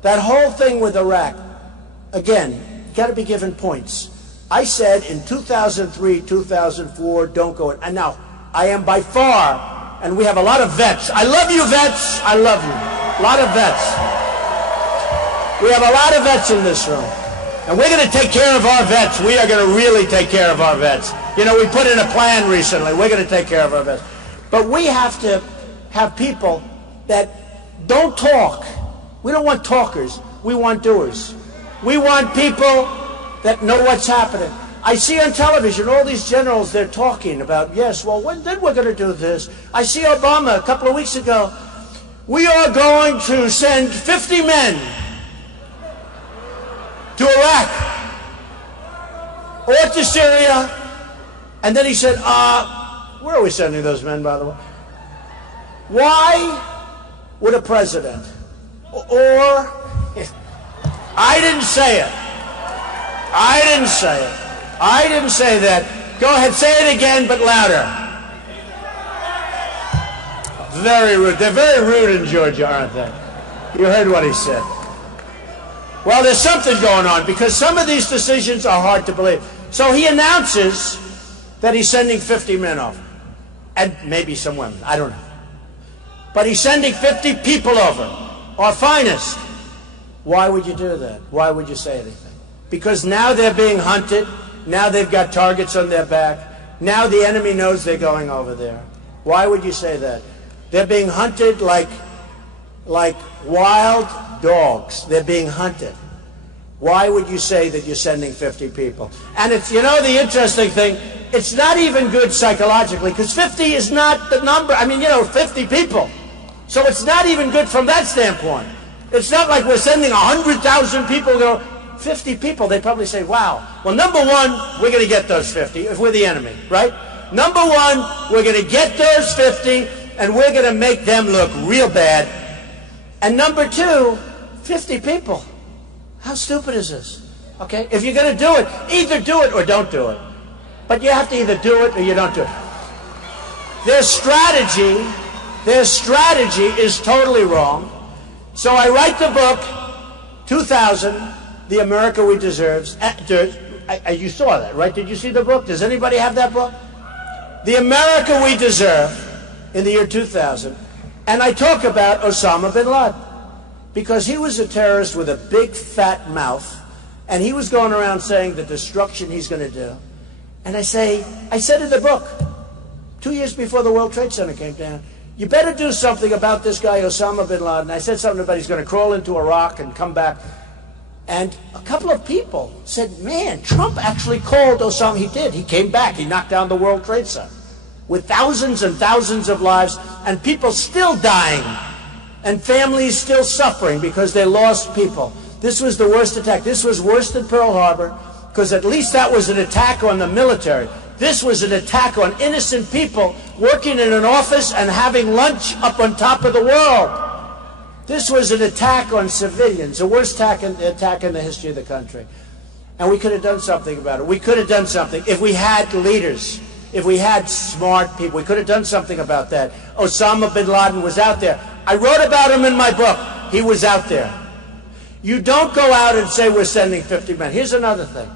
That whole thing with Iraq, again, got to be given points. I said in 2003, 2004, don't go in. And now, I am by far, and we have a lot of vets. I love you, vets. I love you. A lot of vets. We have a lot of vets in this room. And we're going to take care of our vets. We are going to really take care of our vets. You know, we put in a plan recently. We're going to take care of our vets. But we have to have people that don't talk. We don't want talkers. We want doers. We want people that know what's happening. I see on television all these generals, they're talking about, yes, well, then we're going to do this. I see Obama a couple of weeks ago. We are going to send 50 men to Iraq or to Syria. And then he said, where are we sending those men, by the way? Why would a president, or, I didn't say it. I didn't say it. I didn't say that. Go ahead, say it again, but louder. Very rude. They're very rude in Georgia, aren't they? You heard what he said. Well, there's something going on, because some of these decisions are hard to believe. So he announces that he's sending 50 men over, and maybe some women, I don't know. But he's sending 50 people over, our finest. Why would you do that? Why would you say anything? Because now they're being hunted. Now they've got targets on their back. Now the enemy knows they're going over there. Why would you say that? They're being hunted like wild dogs. They're being hunted. Why would you say that you're sending 50 people? And it's, you know, the interesting thing, it's not even good psychologically, because 50 is not the number. I mean, you know, 50 people. So it's not even good from that standpoint. It's not like we're sending 100,000 people to go. 50 people, they probably say, wow. Well, number one, we're going to get those 50 if we're the enemy, right? Number one, we're going to get those 50 and we're going to make them look real bad. And number two, 50 people. How stupid is this? Okay? If you're going to do it, either do it or don't do it. But you have to either do it or you don't do it. Their strategy is totally wrong. So I write the book, 2000, The America We Deserve. You saw that, right? Did you see the book? Does anybody have that book? The America We Deserve, in the year 2000. And I talk about Osama bin Laden, because he was a terrorist with a big fat mouth, and he was going around saying the destruction he's going to do. And I said in the book, 2 years before the World Trade Center came down, you better do something about this guy, Osama bin Laden. I said something about he's going to crawl into Iraq and come back. And a couple of people said, man, Trump actually called Osama. He did. He came back. He knocked down the World Trade Center with thousands and thousands of lives, and people still dying, and families still suffering because they lost people. This was the worst attack. This was worse than Pearl Harbor, because at least that was an attack on the military. This was an attack on innocent people working in an office and having lunch up on top of the world. This was an attack on civilians, the worst attack in the history of the country. And we could have done something about it. We could have done something if we had leaders, if we had smart people. We could have done something about that. Osama bin Laden was out there. I wrote about him in my book. He was out there. You don't go out and say we're sending 50 men. Here's another thing.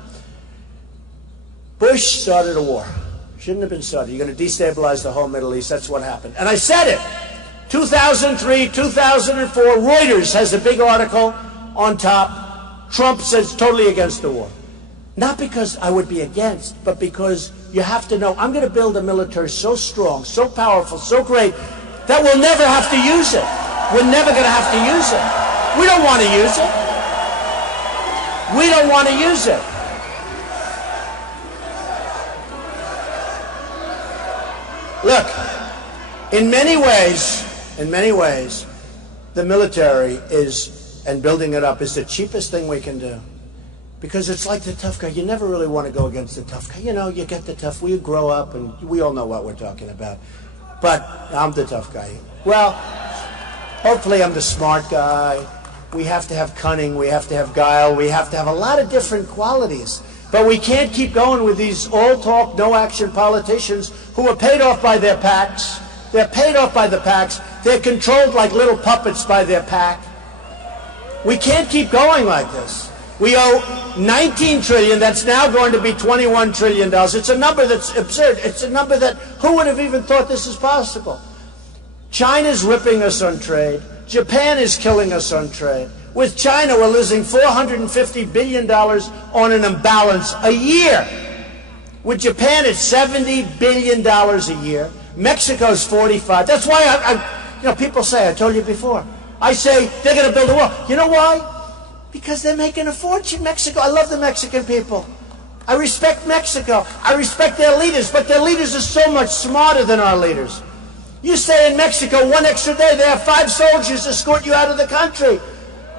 Bush started a war. Shouldn't have been started. You're going to destabilize the whole Middle East. That's what happened. And I said it. 2003, 2004, Reuters has a big article on top. Trump says totally against the war. Not because I would be against, but because you have to know, I'm going to build a military so strong, so powerful, so great, that we'll never have to use it. We're never going to have to use it. We don't want to use it. We don't want to use it. Look, in many ways, the military is, and building it up, is the cheapest thing we can do. Because it's like the tough guy. You never really want to go against the tough guy. You know, you get the tough, we grow up and we all know what we're talking about. But I'm the tough guy. Well, hopefully I'm the smart guy. We have to have cunning. We have to have guile. We have to have a lot of different qualities. But we can't keep going with these all-talk, no-action politicians who are paid off by their PACs. They're paid off by the PACs. They're controlled like little puppets by their PAC. We can't keep going like this. We owe $19 trillion. That's now going to be $21 trillion. It's a number that's absurd. It's a number that who would have even thought this is possible? China's ripping us on trade. Japan is killing us on trade. With China, we're losing $450 billion on an imbalance a year. With Japan, it's $70 billion a year. Mexico's 45. That's why people say, I told you before, I say they're going to build a wall. You know why? Because they're making a fortune, Mexico. I love the Mexican people. I respect Mexico. I respect their leaders, but their leaders are so much smarter than our leaders. You stay in Mexico one extra day, they have 5 soldiers escort you out of the country.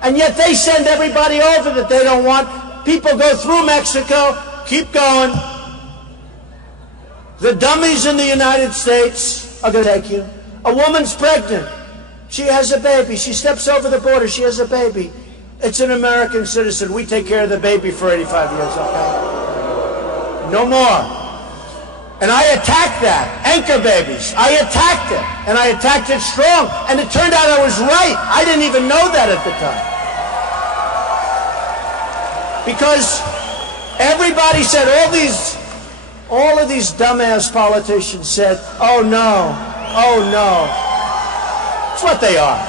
And yet they send everybody over that they don't want. People go through Mexico, keep going. The dummies in the United States are going to take you. A woman's pregnant. She has a baby. She steps over the border. She has a baby. It's an American citizen. We take care of the baby for 85 years, okay? No more. And I attacked that. Anchor babies. I attacked it. And I attacked it strong. And it turned out I was right. I didn't even know that at the time. Because everybody said, all of these dumbass politicians said, oh no, oh no. That's what they are.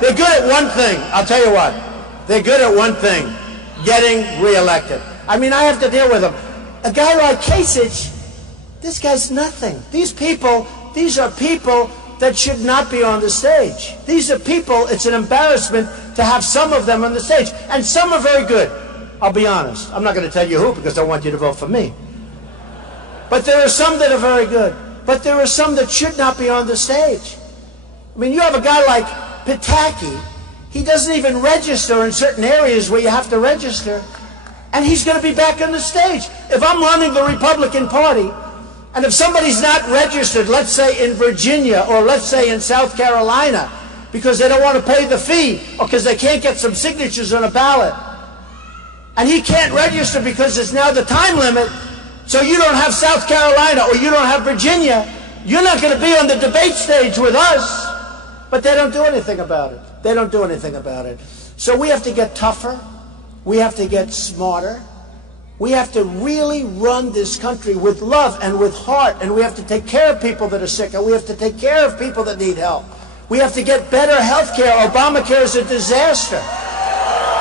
They're good at one thing. I'll tell you what. They're good at one thing. Getting reelected. I mean, I have to deal with them. A guy like Kasich, this guy's nothing. These are people that should not be on the stage. These are people, it's an embarrassment to have some of them on the stage. And some are very good. I'll be honest. I'm not going to tell you who because I want you to vote for me. But there are some that are very good. But there are some that should not be on the stage. I mean, you have a guy like Pataki. He doesn't even register in certain areas where you have to register. And he's going to be back on the stage. If I'm running the Republican Party, and if somebody's not registered, let's say in Virginia or let's say in South Carolina, because they don't want to pay the fee or because they can't get some signatures on a ballot, and he can't register because it's now the time limit, so you don't have South Carolina or you don't have Virginia, you're not going to be on the debate stage with us. But they don't do anything about it. They don't do anything about it. So we have to get tougher. We have to get smarter. We have to really run this country with love and with heart, and we have to take care of people that are sick, and we have to take care of people that need help. We have to get better health care. Obamacare is a disaster.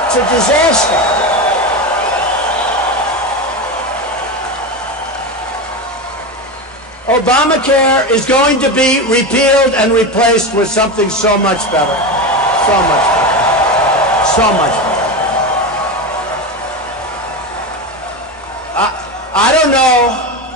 It's a disaster. Obamacare is going to be repealed and replaced with something so much better. So much better. So much better.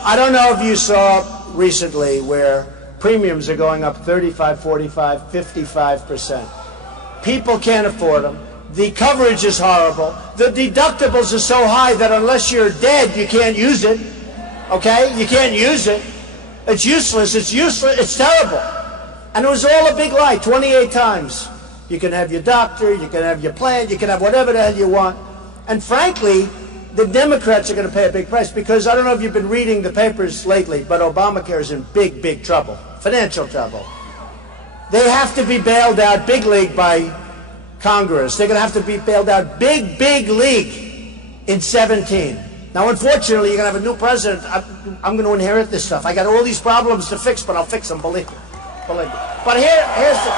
I don't know if you saw recently where premiums are going up 35, 45, 55%. People can't afford them. The coverage is horrible. The deductibles are so high that unless you're dead, you can't use it. Okay? You can't use it. It's useless. It's useless. It's terrible. And it was all a big lie 28 times. You can have your doctor, you can have your plan, you can have whatever the hell you want. And frankly, the Democrats are going to pay a big price because I don't know if you've been reading the papers lately, but Obamacare is in big, big trouble, financial trouble. They have to be bailed out big league by Congress. They're going to have to be bailed out big, big league in 17. Now, unfortunately, you're going to have a new president. I'm going to inherit this stuff. I got all these problems to fix, but I'll fix them, believe me. Believe me. But here's the...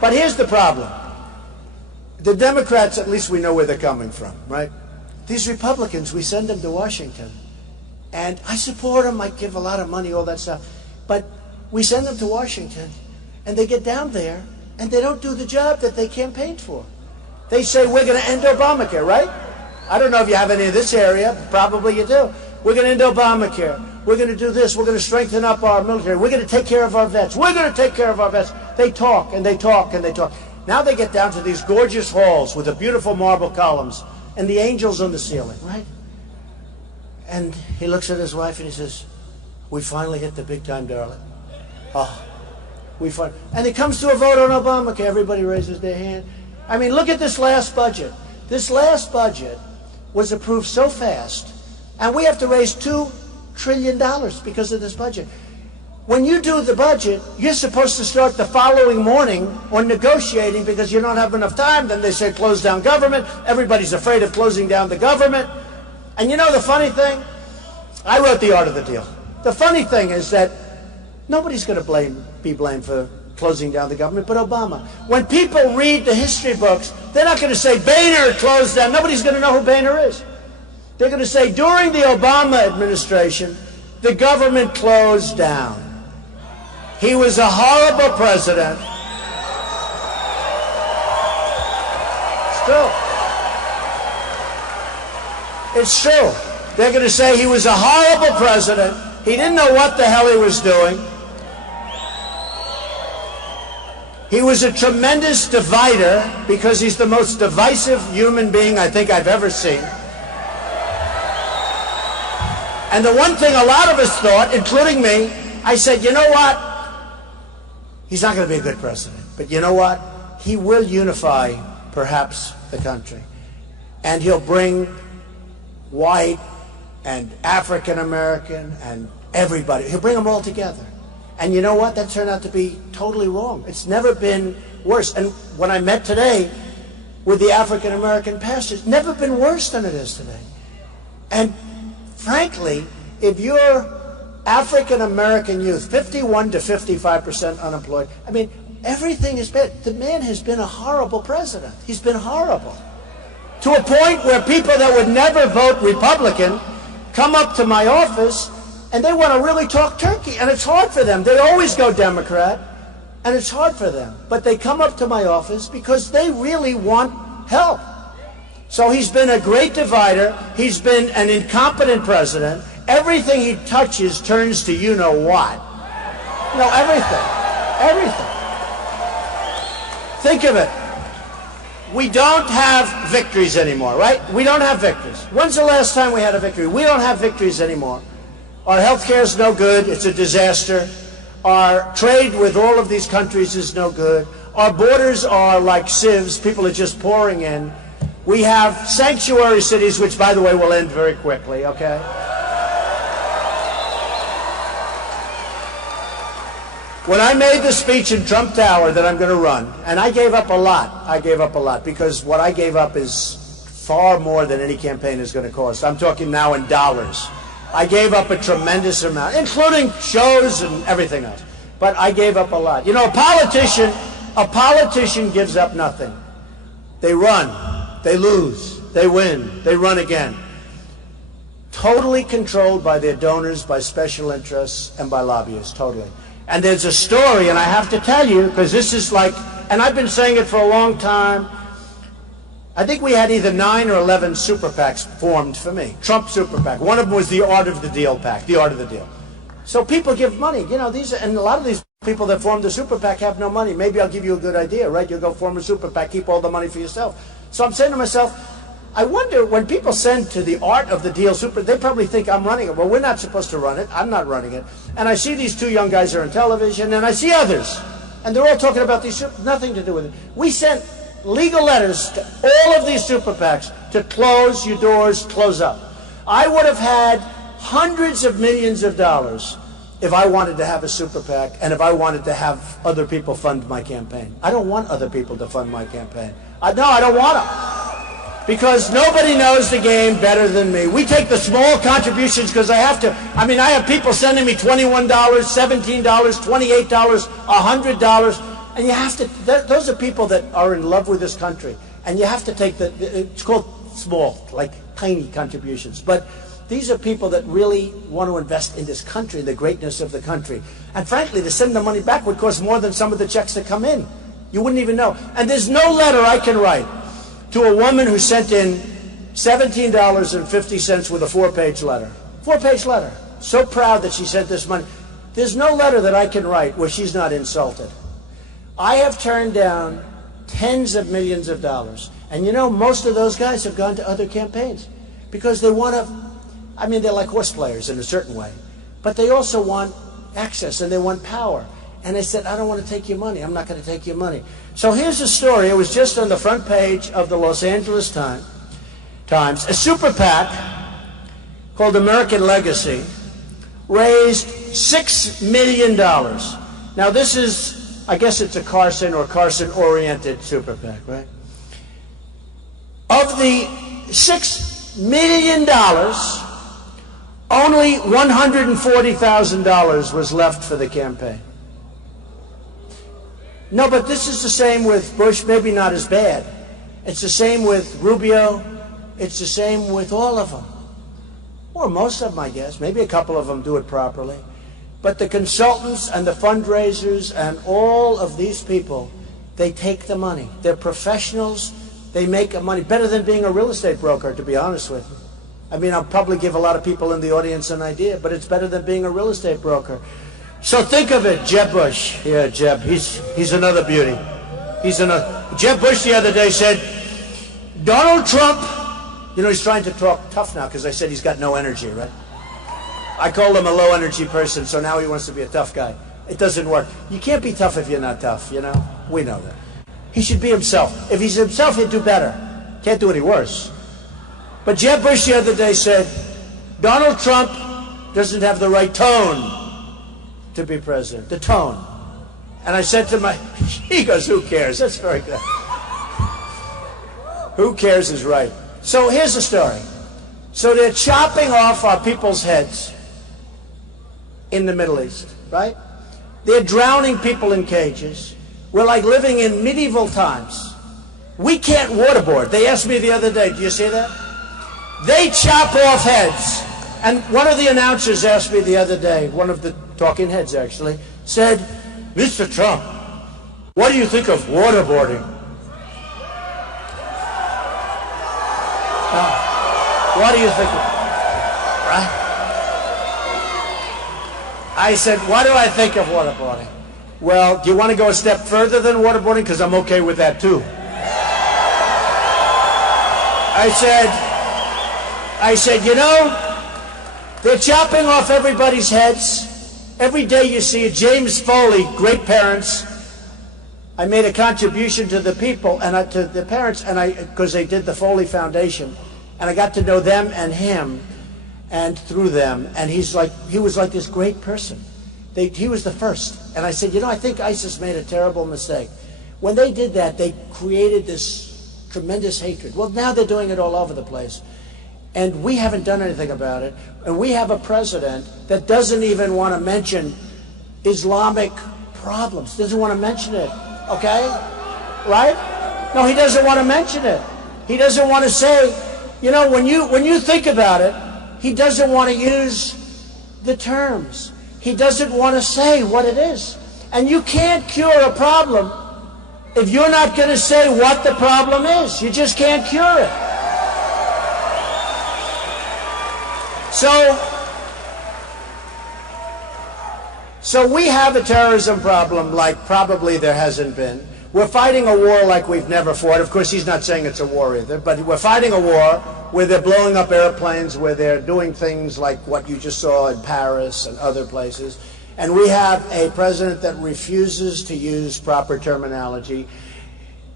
But here's the problem. The Democrats, at least we know where they're coming from, right? These Republicans, we send them to Washington. And I support them. I give a lot of money, all that stuff. But we send them to Washington, and they get down there, and they don't do the job that they campaigned for. They say, we're going to end Obamacare, right? I don't know if you have any of this area. Probably you do. We're going to end Obamacare. We're going to do this. We're going to strengthen up our military. We're going to take care of our vets. We're going to take care of our vets. They talk, and they talk, and they talk. Now they get down to these gorgeous halls with the beautiful marble columns and the angels on the ceiling, right? And he looks at his wife, and he says, we finally hit the big time, darling. Oh, we fought. And it comes to a vote on Obamacare. Everybody raises their hand. I mean, look at this last budget. This last budget was approved so fast, and we have to raise $2 trillion because of this budget. When you do the budget, you're supposed to start the following morning on negotiating because you don't have enough time. Then they say close down government. Everybody's afraid of closing down the government. And you know the funny thing? I wrote The Art of the Deal. The funny thing is that nobody's going to be blamed for closing down the government but Obama. When people read the history books, they're not going to say Boehner closed down. Nobody's going to know who Boehner is. They're going to say during the Obama administration, the government closed down. He was a horrible president. It's true. It's true. They're going to say he was a horrible president. He didn't know what the hell he was doing. He was a tremendous divider because he's the most divisive human being I think I've ever seen. And the one thing a lot of us thought, including me, I said, you know what? He's not going to be a good president. But you know what? He will unify, perhaps, the country. And he'll bring white and African American and everybody. He'll bring them all together. And you know what? That turned out to be totally wrong. It's never been worse. And when I met today with the African American pastors, never been worse than it is today. And frankly, if you're African American youth, 51 to 55% unemployed, I mean, everything is bad. The man has been a horrible president. He's been horrible. To a point where people that would never vote Republican come up to my office and they want to really talk turkey. And it's hard for them. They always go Democrat, and it's hard for them. But they come up to my office because they really want help. So he's been a great divider. He's been an incompetent president. Everything he touches turns to you know what. No, everything. Everything. Think of it. We don't have victories anymore, right? We don't have victories. When's the last time we had a victory? We don't have victories anymore. Our health care is no good. It's a disaster. Our trade with all of these countries is no good. Our borders are like sieves. People are just pouring in. We have sanctuary cities, which, by the way, will end very quickly, okay? When I made the speech in Trump Tower that I'm going to run, and I gave up a lot. I gave up a lot because what I gave up is far more than any campaign is going to cost. I'm talking now in dollars. I gave up a tremendous amount, including shows and everything else. But I gave up a lot. You know, a politician gives up nothing. They run, they lose, they win, they run again. Totally controlled by their donors, by special interests, and by lobbyists, totally. And there's a story, and I have to tell you, because this is like, and I've been saying it for a long time, I think we had either 9 or 11 super PACs formed for me. Trump super PAC. One of them was the Art of the Deal PAC, the Art of the Deal. So people give money. You know, and a lot of these people that formed the super PAC have no money. Maybe I'll give you a good idea, right? You'll go form a super PAC, keep all the money for yourself. So I'm saying to myself, I wonder when people send to the Art of the Deal super, they probably think I'm running it. Well, we're not supposed to run it. I'm not running it. And I see these two young guys are on television, and I see others. And they're all talking about these super, nothing to do with it. We sent legal letters to all of these super PACs to close your doors, close up. I would have had hundreds of millions of dollars if I wanted to have a super PAC and if I wanted to have other people fund my campaign. I don't want other people to fund my campaign. No, I don't want them. Because nobody knows the game better than me. We take the small contributions because I have to. I mean, I have people sending me $21, $17, $28, $100. And you have to, those are people that are in love with this country. And you have to take it's called small, like tiny contributions. But these are people that really want to invest in this country, the greatness of the country. And frankly, to send the money back would cost more than some of the checks that come in. You wouldn't even know. And there's no letter I can write to a woman who sent in $17.50 with a 4-page letter. 4-page letter. So proud that she sent this money. There's no letter that I can write where she's not insulted. I have turned down tens of millions of dollars. And you know, most of those guys have gone to other campaigns because they want to, I mean, they're like horse players in a certain way, but they also want access and they want power. And they said, I don't want to take your money. I'm not going to take your money. So here's the story. It was just on the front page of the Los Angeles Times. A super PAC called American Legacy raised $6 million. Now this is, I guess it's a Carson or Carson-oriented super PAC, right? Of the $6 million, only $140,000 was left for the campaign. No, but this is the same with Bush, maybe not as bad. It's the same with Rubio. It's the same with all of them. Or most of them, I guess. Maybe a couple of them do it properly. But the consultants and the fundraisers and all of these people, they take the money. They're professionals. They make money better than being a real estate broker, to be honest with you. I mean, I'll probably give a lot of people in the audience an idea, but it's better than being a real estate broker. So think of it, Jeb Bush. Yeah, Jeb, he's another beauty. Jeb Bush the other day said, Donald Trump, you know, he's trying to talk tough now because I said he's got no energy, right? I called him a low energy person, so now he wants to be a tough guy. It doesn't work. You can't be tough if you're not tough, you know? We know that. He should be himself. If he's himself, he'd do better. Can't do any worse. But Jeb Bush the other day said, Donald Trump doesn't have the right tone to be president, the tone. And I said to he goes, who cares? That's very good. Who cares is right. So here's the story. So they're chopping off our people's heads in the Middle East, right? They're drowning people in cages. We're like living in medieval times. We can't waterboard. They asked me the other day, do you see that? They chop off heads. And one of the announcers asked me the other day, one of the talking heads actually, said, Mr. Trump, what do you think of waterboarding? What do you think? Right? I said, what do I think of waterboarding? Well, do you want to go a step further than waterboarding? Because I'm okay with that too. I said, you know, they're chopping off everybody's heads. Every day you see it. James Foley, great parents. I made a contribution to the people and to the parents, and because they did the Foley Foundation, and I got to know them and him, and through them. And he was like this great person. He was the first. And I said, you know, I think ISIS made a terrible mistake. When they did that, they created this tremendous hatred. Well, now they're doing it all over the place. And we haven't done anything about it. And we have a president that doesn't even want to mention Islamic problems. Doesn't want to mention it. Okay? Right? No, he doesn't want to mention it. He doesn't want to say, you know, when you think about it, he doesn't want to use the terms. He doesn't want to say what it is. And you can't cure a problem if you're not going to say what the problem is. You just can't cure it. So we have a terrorism problem like probably there hasn't been. We're fighting a war like we've never fought. Of course, he's not saying it's a war either, but we're fighting a war where they're blowing up airplanes, where they're doing things like what you just saw in Paris and other places. And we have a president that refuses to use proper terminology.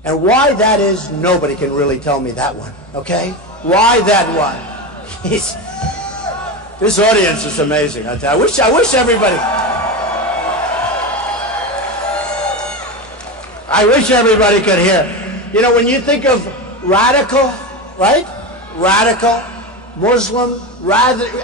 And why that is, nobody can really tell me that one, okay? Why that one? This audience is amazing. I wish everybody... I wish everybody could hear. You know, when you think of radical, right? Radical, Muslim,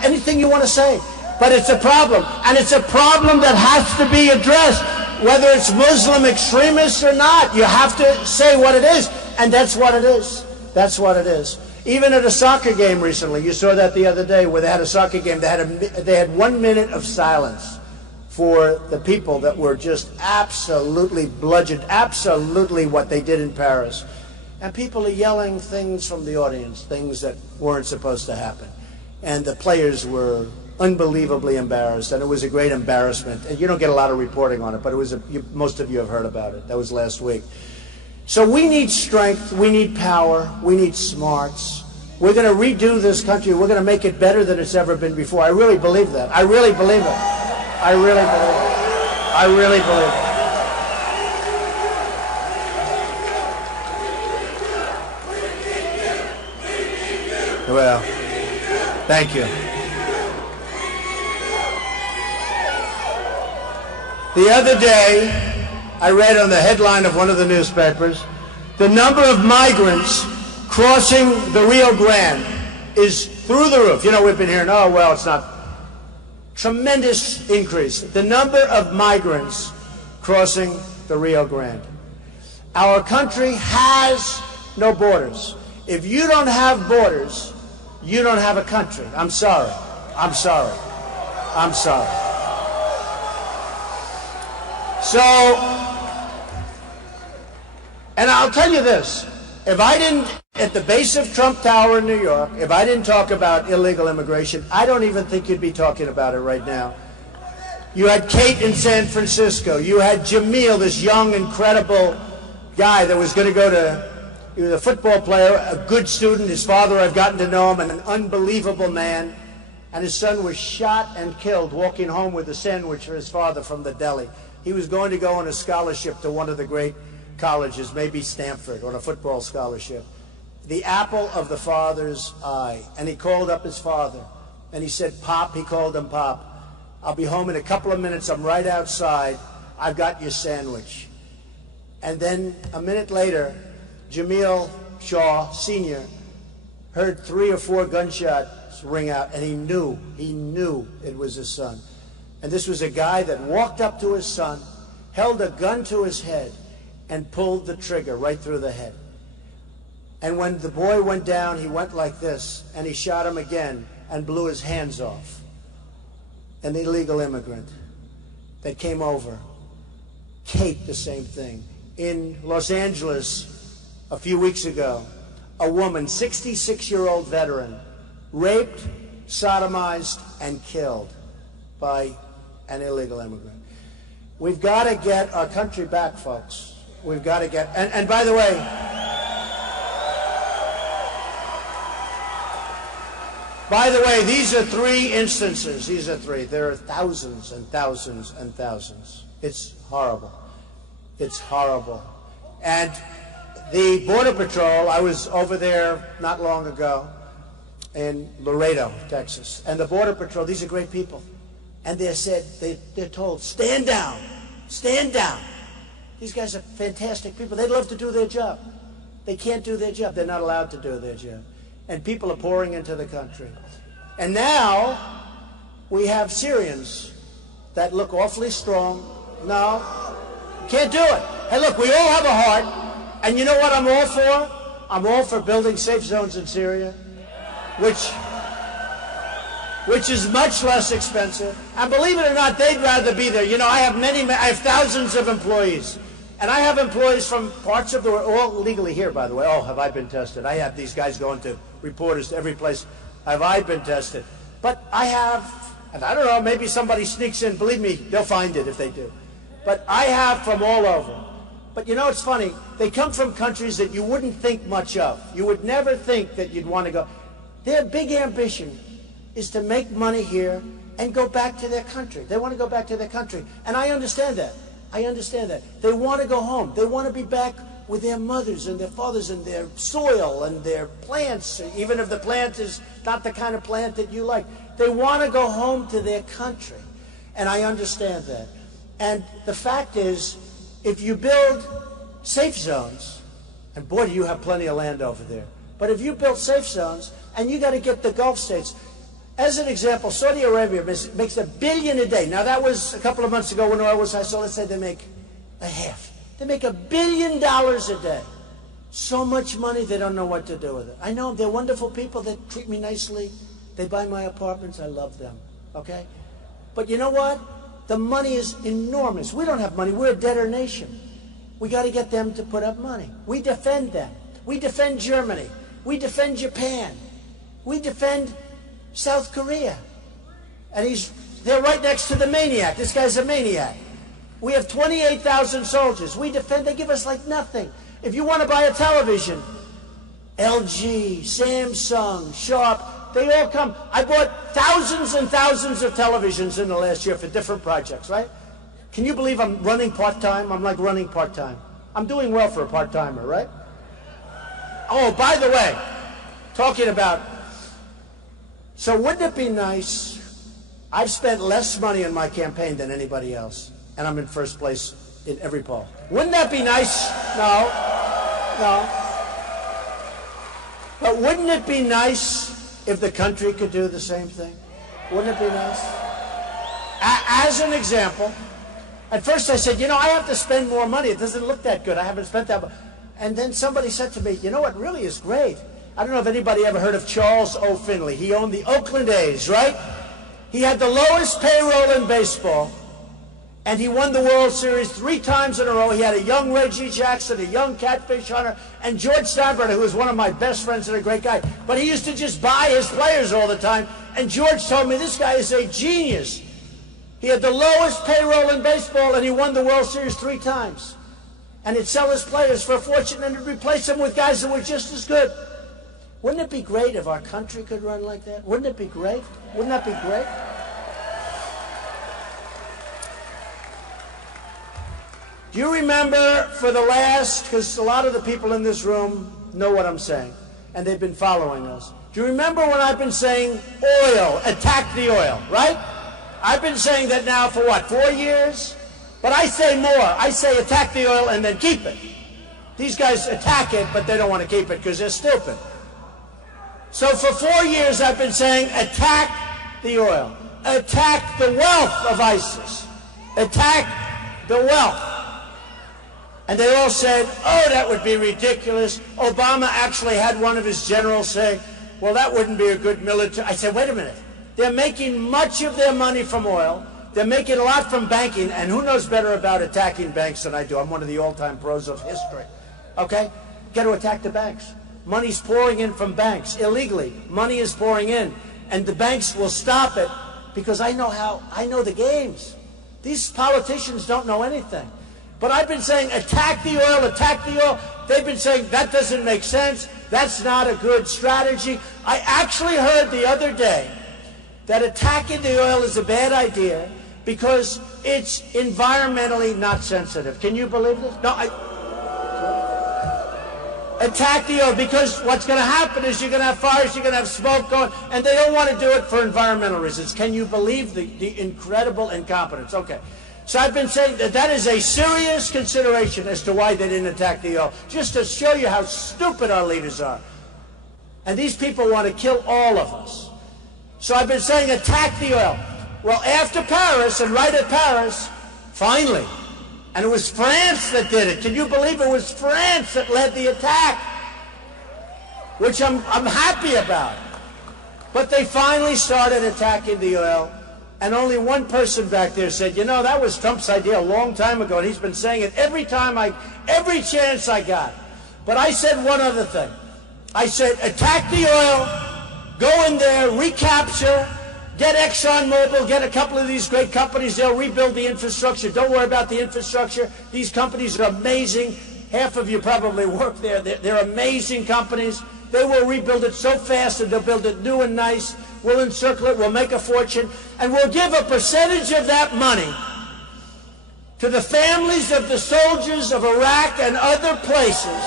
anything you want to say. But it's a problem. And it's a problem that has to be addressed. Whether it's Muslim extremists or not, you have to say what it is. And that's what it is. That's what it is. Even at a soccer game recently, you saw that the other day where they had a soccer game, they had 1 minute of silence for the people that were just absolutely bludgeoned, absolutely what they did in Paris. And people are yelling things from the audience, things that weren't supposed to happen. And the players were unbelievably embarrassed, and it was a great embarrassment. And you don't get a lot of reporting on it, but most of you have heard about it. That was last week. So we need strength, we need power, we need smarts. We're going to redo this country. We're going to make it better than it's ever been before. I really believe that. I really believe it. I really believe it. I really believe it. Well, thank you. The other day, I read on the headline of one of the newspapers, the number of migrants crossing the Rio Grande is through the roof. You know, we've been hearing, oh, well, it's not. Tremendous increase. The number of migrants crossing the Rio Grande. Our country has no borders. If you don't have borders, you don't have a country. I'm sorry. I'm sorry. I'm sorry. So, and I'll tell you this, if I didn't, at the base of Trump Tower in New York, if I didn't talk about illegal immigration, I don't even think you'd be talking about it right now. You had Kate in San Francisco. You had Jamil, this young, incredible guy that was going to go to, he was a football player, a good student. His father, I've gotten to know him, and an unbelievable man. And his son was shot and killed walking home with a sandwich for his father from the deli. He was going to go on a scholarship to one of the great colleges, maybe Stanford, on a football scholarship. The apple of the father's eye. And he called up his father, and he said, Pop, he called him Pop, I'll be home in a couple of minutes. I'm right outside. I've got your sandwich. And then a minute later, Jamil Shaw, Sr., heard 3 or 4 gunshots ring out, and he knew it was his son. And this was a guy that walked up to his son, held a gun to his head, and pulled the trigger right through the head. And when the boy went down, he went like this, and he shot him again and blew his hands off. An illegal immigrant that came over. Kate, the same thing. In Los Angeles, a few weeks ago, a woman, 66-year-old veteran, raped, sodomized, and killed by an illegal immigrant. We've got to get our country back, folks. We've got to get, and by the way, these are 3 instances. These are 3. There are thousands and thousands and thousands. It's horrible. It's horrible. And the Border Patrol, I was over there not long ago in Laredo, Texas, and the Border Patrol, these are great people. And they're told, stand down, stand down. These guys are fantastic people. They'd love to do their job. They can't do their job. They're not allowed to do their job. And people are pouring into the country. And now we have Syrians that look awfully strong. No, can't do it. Hey, look, we all have a heart. And you know what I'm all for? I'm all for building safe zones in Syria, which is much less expensive. And believe it or not, they'd rather be there. You know, I have thousands of employees. And I have employees from parts of the world, all legally here, by the way. Oh, have I been tested? I have these guys going to reporters to every place. Have I been tested? But I have, and I don't know, maybe somebody sneaks in. Believe me, they'll find it if they do. But I have from all over. But you know, it's funny. They come from countries that you wouldn't think much of. You would never think that you'd want to go. Their big ambition is to make money here and go back to their country. They want to go back to their country. And I understand that. I understand that. They want to go home. They want to be back with their mothers and their fathers and their soil and their plants, even if the plant is not the kind of plant that you like. They want to go home to their country. And I understand that. And the fact is, if you build safe zones, and boy, do you have plenty of land over there, but if you build safe zones, and you got to get the Gulf states, as an example, Saudi Arabia makes $1 billion a day. Now, that was a couple of months ago when oil was high, so let's say they make a half. They make $1 billion a day. So much money, they don't know what to do with it. I know them. They're wonderful people. They treat me nicely. They buy my apartments. I love them, okay? But you know what? The money is enormous. We don't have money. We're a debtor nation. We got to get them to put up money. We defend them. We defend Germany. We defend Japan. We defend South Korea. And they're right next to the maniac. This guy's a maniac. We have 28,000 soldiers. We defend, they give us like nothing. If you want to buy a television, LG, Samsung, Sharp, they all come. I bought thousands and thousands of televisions in the last year for different projects, right? Can you believe I'm running part-time? I'm like running part-time. I'm doing well for a part-timer, right? Oh, by the way, talking about, so wouldn't it be nice? I've spent less money on my campaign than anybody else, and I'm in first place in every poll. Wouldn't that be nice? No. But wouldn't it be nice if the country could do the same thing? Wouldn't it be nice? As an example, at first I said, I have to spend more money. It doesn't look that good. I haven't spent that much. And then somebody said to me, you know what really is great? I don't know if anybody ever heard of Charles O. Finley. He owned the Oakland A's, right? He had the lowest payroll in baseball, and he won the World Series 3 times in a row. He had a young Reggie Jackson, a young catfish hunter, and George Steinbrenner, who was one of my best friends and a great guy. But he used to just buy his players all the time, and George told me this guy is a genius. He had the lowest payroll in baseball, and he won the World Series 3 times. And he'd sell his players for a fortune and replace them with guys that were just as good. Wouldn't it be great if our country could run like that? Wouldn't it be great? Wouldn't that be great? Do you remember for the last, because a lot of the people in this room know what I'm saying, and they've been following us. Do you remember when I've been saying oil, attack the oil, right? I've been saying that now for what, 4 years? But I say more. I say attack the oil and then keep it. These guys attack it, but they don't want to keep it because they're stupid. So for 4 years I've been saying attack the oil. Attack the wealth of ISIS. Attack the wealth. And they all said, oh, that would be ridiculous. Obama actually had one of his generals say, well, that wouldn't be a good military. I said, wait a minute. They're making much of their money from oil. They're making a lot from banking. And who knows better about attacking banks than I do? I'm one of the all-time pros of history. Okay? Got to attack the banks. Money's pouring in from banks illegally. Money is pouring in. And the banks will stop it because I know the games. These politicians don't know anything. But I've been saying, attack the oil, attack the oil. They've been saying, that doesn't make sense. That's not a good strategy. I actually heard the other day that attacking the oil is a bad idea because it's environmentally not sensitive. Can you believe this? No, attack the oil because what's going to happen is you're going to have fires, you're going to have smoke going, and they don't want to do it for environmental reasons. Can you believe the incredible incompetence? Okay. So I've been saying that is a serious consideration as to why they didn't attack the oil, just to show you how stupid our leaders are. And these people want to kill all of us. So I've been saying attack the oil. Well, after Paris, and right at Paris, finally, and it was France that did it. Can you believe it was France that led the attack? Which I'm happy about. But they finally started attacking the oil. And only one person back there said, that was Trump's idea a long time ago, and he's been saying it every chance I got. But I said one other thing. I said, attack the oil, go in there, recapture, get ExxonMobil, get a couple of these great companies, they'll rebuild the infrastructure. Don't worry about the infrastructure. These companies are amazing. Half of you probably work there. They're amazing companies. They will rebuild it so fast that they'll build it new and nice. We'll encircle it, we'll make a fortune, and we'll give a percentage of that money to the families of the soldiers of Iraq and other places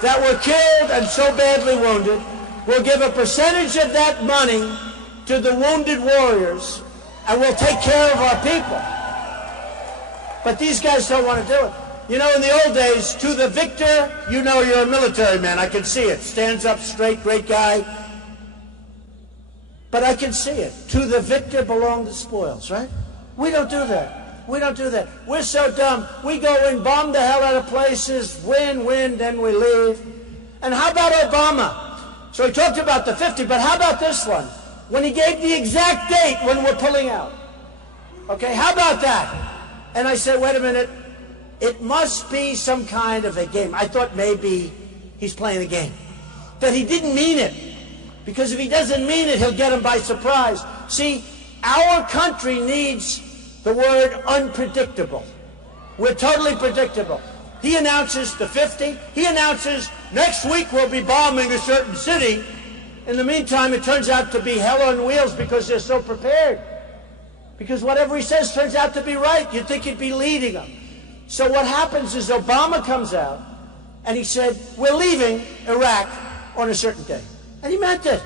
that were killed and so badly wounded. We'll give a percentage of that money to the wounded warriors, and we'll take care of our people. But these guys don't want to do it. In the old days, to the victor, you're a military man. I can see it. Stands up straight, great guy. But I can see it. To the victor belong the spoils, right? We don't do that. We don't do that. We're so dumb. We go in, bomb the hell out of places, win, then we leave. And how about Obama? So he talked about the 50, but how about this one? When he gave the exact date when we're pulling out. Okay, how about that? And I said, wait a minute. It must be some kind of a game. I thought maybe he's playing a game. That he didn't mean it. Because if he doesn't mean it, he'll get him by surprise. See, our country needs the word unpredictable. We're totally predictable. He announces the 50. He announces next week we'll be bombing a certain city. In the meantime, it turns out to be hell on wheels because they're so prepared. because whatever he says turns out to be right. You'd think he'd be leading them. So what happens is Obama comes out and he said, we're leaving Iraq on a certain day. And he meant it.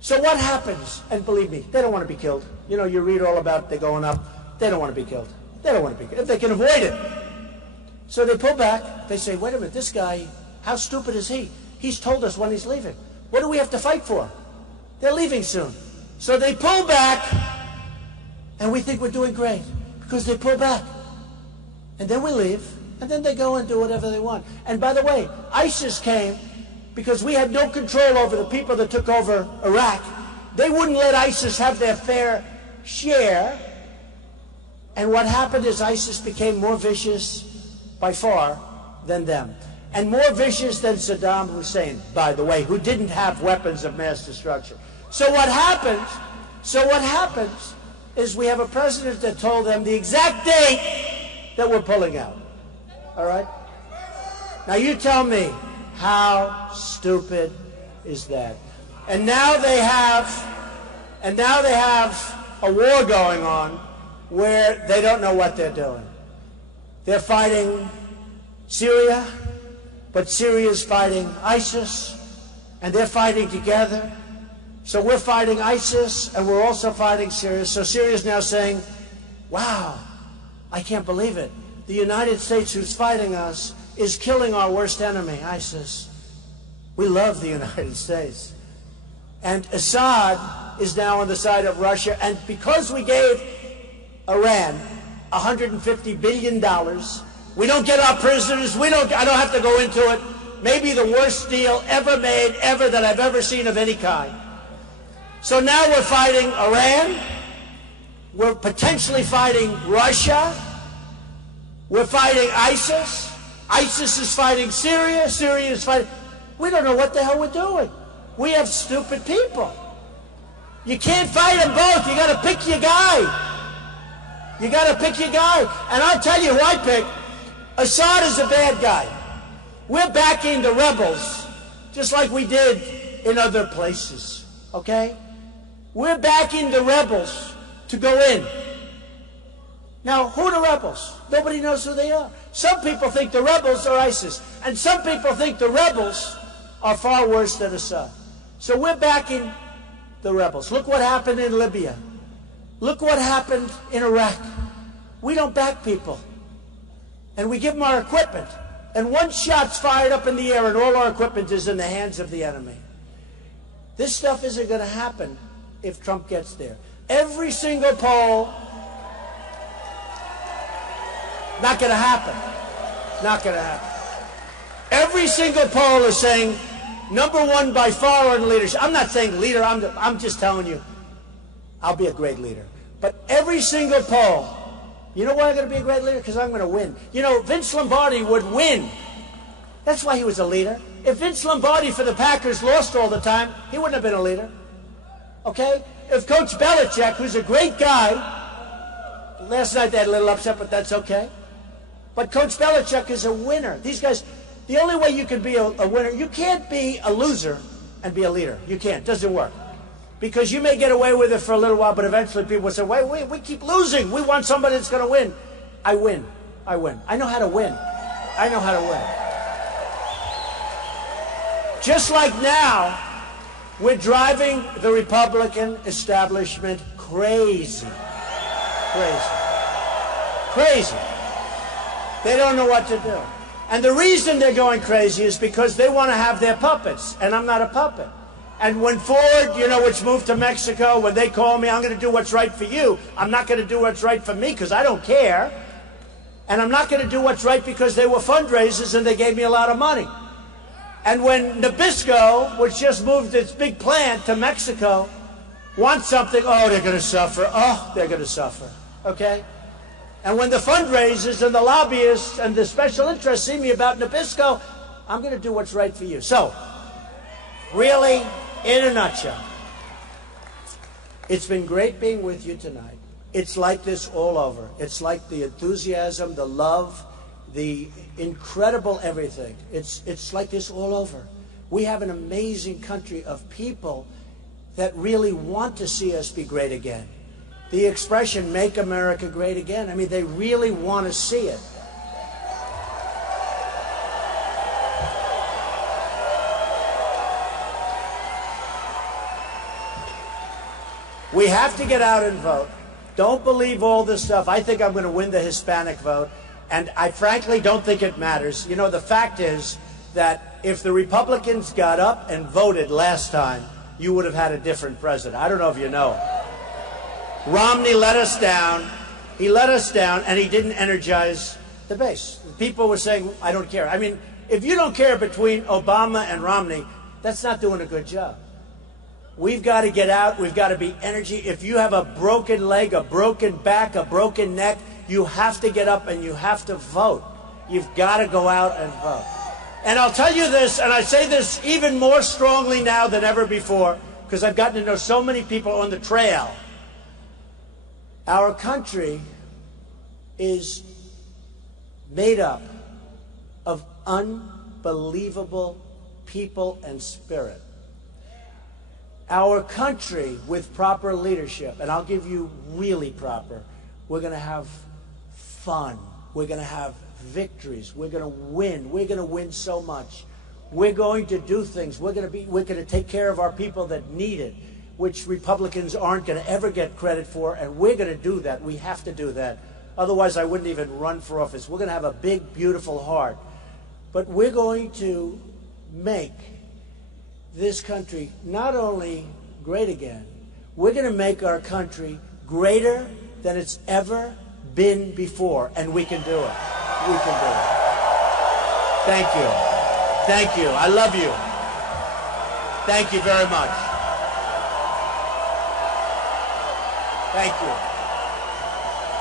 So what happens? And believe me, they don't want to be killed. You know, you read all about they going up. They don't want to be killed. They don't want to be killed if they can avoid it. So they pull back. They say, wait a minute, this guy, how stupid is he? He's told us when he's leaving. What do we have to fight for? They're leaving soon. So they pull back, and we think we're doing great because they pull back. And then we leave, and then they go and do whatever they want. And by the way, ISIS came because we had no control over the people that took over Iraq. They wouldn't let ISIS have their fair share. And what happened is ISIS became more vicious by far than them. And more vicious than Saddam Hussein, by the way, who didn't have weapons of mass destruction. So what happens is we have a president that told them the exact date that we're pulling out. All right? Now you tell me, how stupid is that? And now they have a war going on where they don't know what they're doing. They're fighting Syria, but Syria's fighting ISIS, and they're fighting together. So we're fighting ISIS, and we're also fighting Syria. So Syria's now saying, wow, I can't believe it. The United States, who's fighting us, is killing our worst enemy, ISIS. We love the United States. And Assad is now on the side of Russia, and because we gave Iran $150 billion, we don't get our prisoners, I don't have to go into it, maybe the worst deal ever made, that I've ever seen of any kind. So now we're fighting Iran, we're potentially fighting Russia, we're fighting ISIS, ISIS is fighting Syria, Syria is fighting, we don't know what the hell we're doing. We have stupid people. You can't fight them both, you gotta pick your guy. You gotta pick your guy. And I'll tell you who I pick. Assad is a bad guy. We're backing the rebels, just like we did in other places, okay? We're backing the rebels to go in. Now, who are the rebels? Nobody knows who they are. Some people think the rebels are ISIS, and some people think the rebels are far worse than Assad. So we're backing the rebels. Look what happened in Libya. Look what happened in Iraq. We don't back people. And we give them our equipment. And one shot's fired up in the air and all our equipment is in the hands of the enemy. This stuff isn't going to happen if Trump gets there. Every single poll, not going to happen. Not going to happen. Every single poll is saying #1 by far on leadership. I'm not saying leader, I'm just telling you, I'll be a great leader. But every single poll, you know why I'm going to be a great leader? Because I'm going to win. You know, Vince Lombardi would win. That's why he was a leader. If Vince Lombardi for the Packers lost all the time, he wouldn't have been a leader. Okay? If Coach Belichick, who's a great guy, last night they had a little upset, but that's okay. But Coach Belichick is a winner. These guys, the only way you can be a winner, you can't be a loser and be a leader. You can't. It doesn't work. Because you may get away with it for a little while, but eventually people will say, wait, we keep losing. We want somebody that's going to win. I win. I win. I know how to win. I know how to win. Just like now, we're driving the Republican establishment crazy. Crazy. Crazy. They don't know what to do. And the reason they're going crazy is because they want to have their puppets, and I'm not a puppet. And when Ford, you know, which moved to Mexico, when they call me, I'm going to do what's right for you. I'm not going to do what's right for me because I don't care. And I'm not going to do what's right because they were fundraisers and they gave me a lot of money. And when Nabisco, which just moved its big plant to Mexico, wants something, oh, they're going to suffer. Oh, they're going to suffer. Okay? And when the fundraisers and the lobbyists and the special interests see me about Nabisco, I'm going to do what's right for you. So, really, in a nutshell, it's been great being with you tonight. It's like this all over. It's like the enthusiasm, the love, the incredible everything. It's like this all over. We have an amazing country of people that really want to see us be great again. the expression, "Make America Great Again." I mean, they really want to see it. We have to get out and vote. Don't believe all this stuff. I think I'm going to win the Hispanic vote, and I frankly don't think it matters. You know, the fact is that if the Republicans got up and voted last time, you would have had a different president. I don't know if you know. Romney let us down. He let us down, and he didn't energize the base. People were saying, "I don't care." I mean, if you don't care between Obama and Romney, that's not doing a good job. We've got to get out. We've got to be energy. If you have a broken leg, a broken back, a broken neck, you have to get up and you have to vote. You've got to go out and vote. And I'll tell you this, and I say this even more strongly now than ever before, because I've gotten to know so many people on the trail. Our country is made up of unbelievable people and spirit. Our country, with proper leadership, and I'll give you really proper, we're going to have fun. We're going to have victories. We're going to win. We're going to win so much. We're going to do things. We're going to take care of our people that need it, which Republicans aren't going to ever get credit for, and we're going to do that. We have to do that. Otherwise, I wouldn't even run for office. We're going to have a big, beautiful heart. But we're going to make this country not only great again, we're going to make our country greater than it's ever been before, and we can do it. We can do it. Thank you. Thank you. I love you. Thank you very much. Thank you.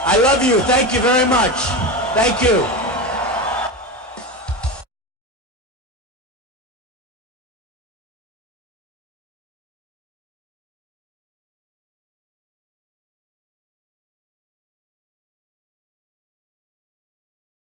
I love you. Thank you very much. Thank you.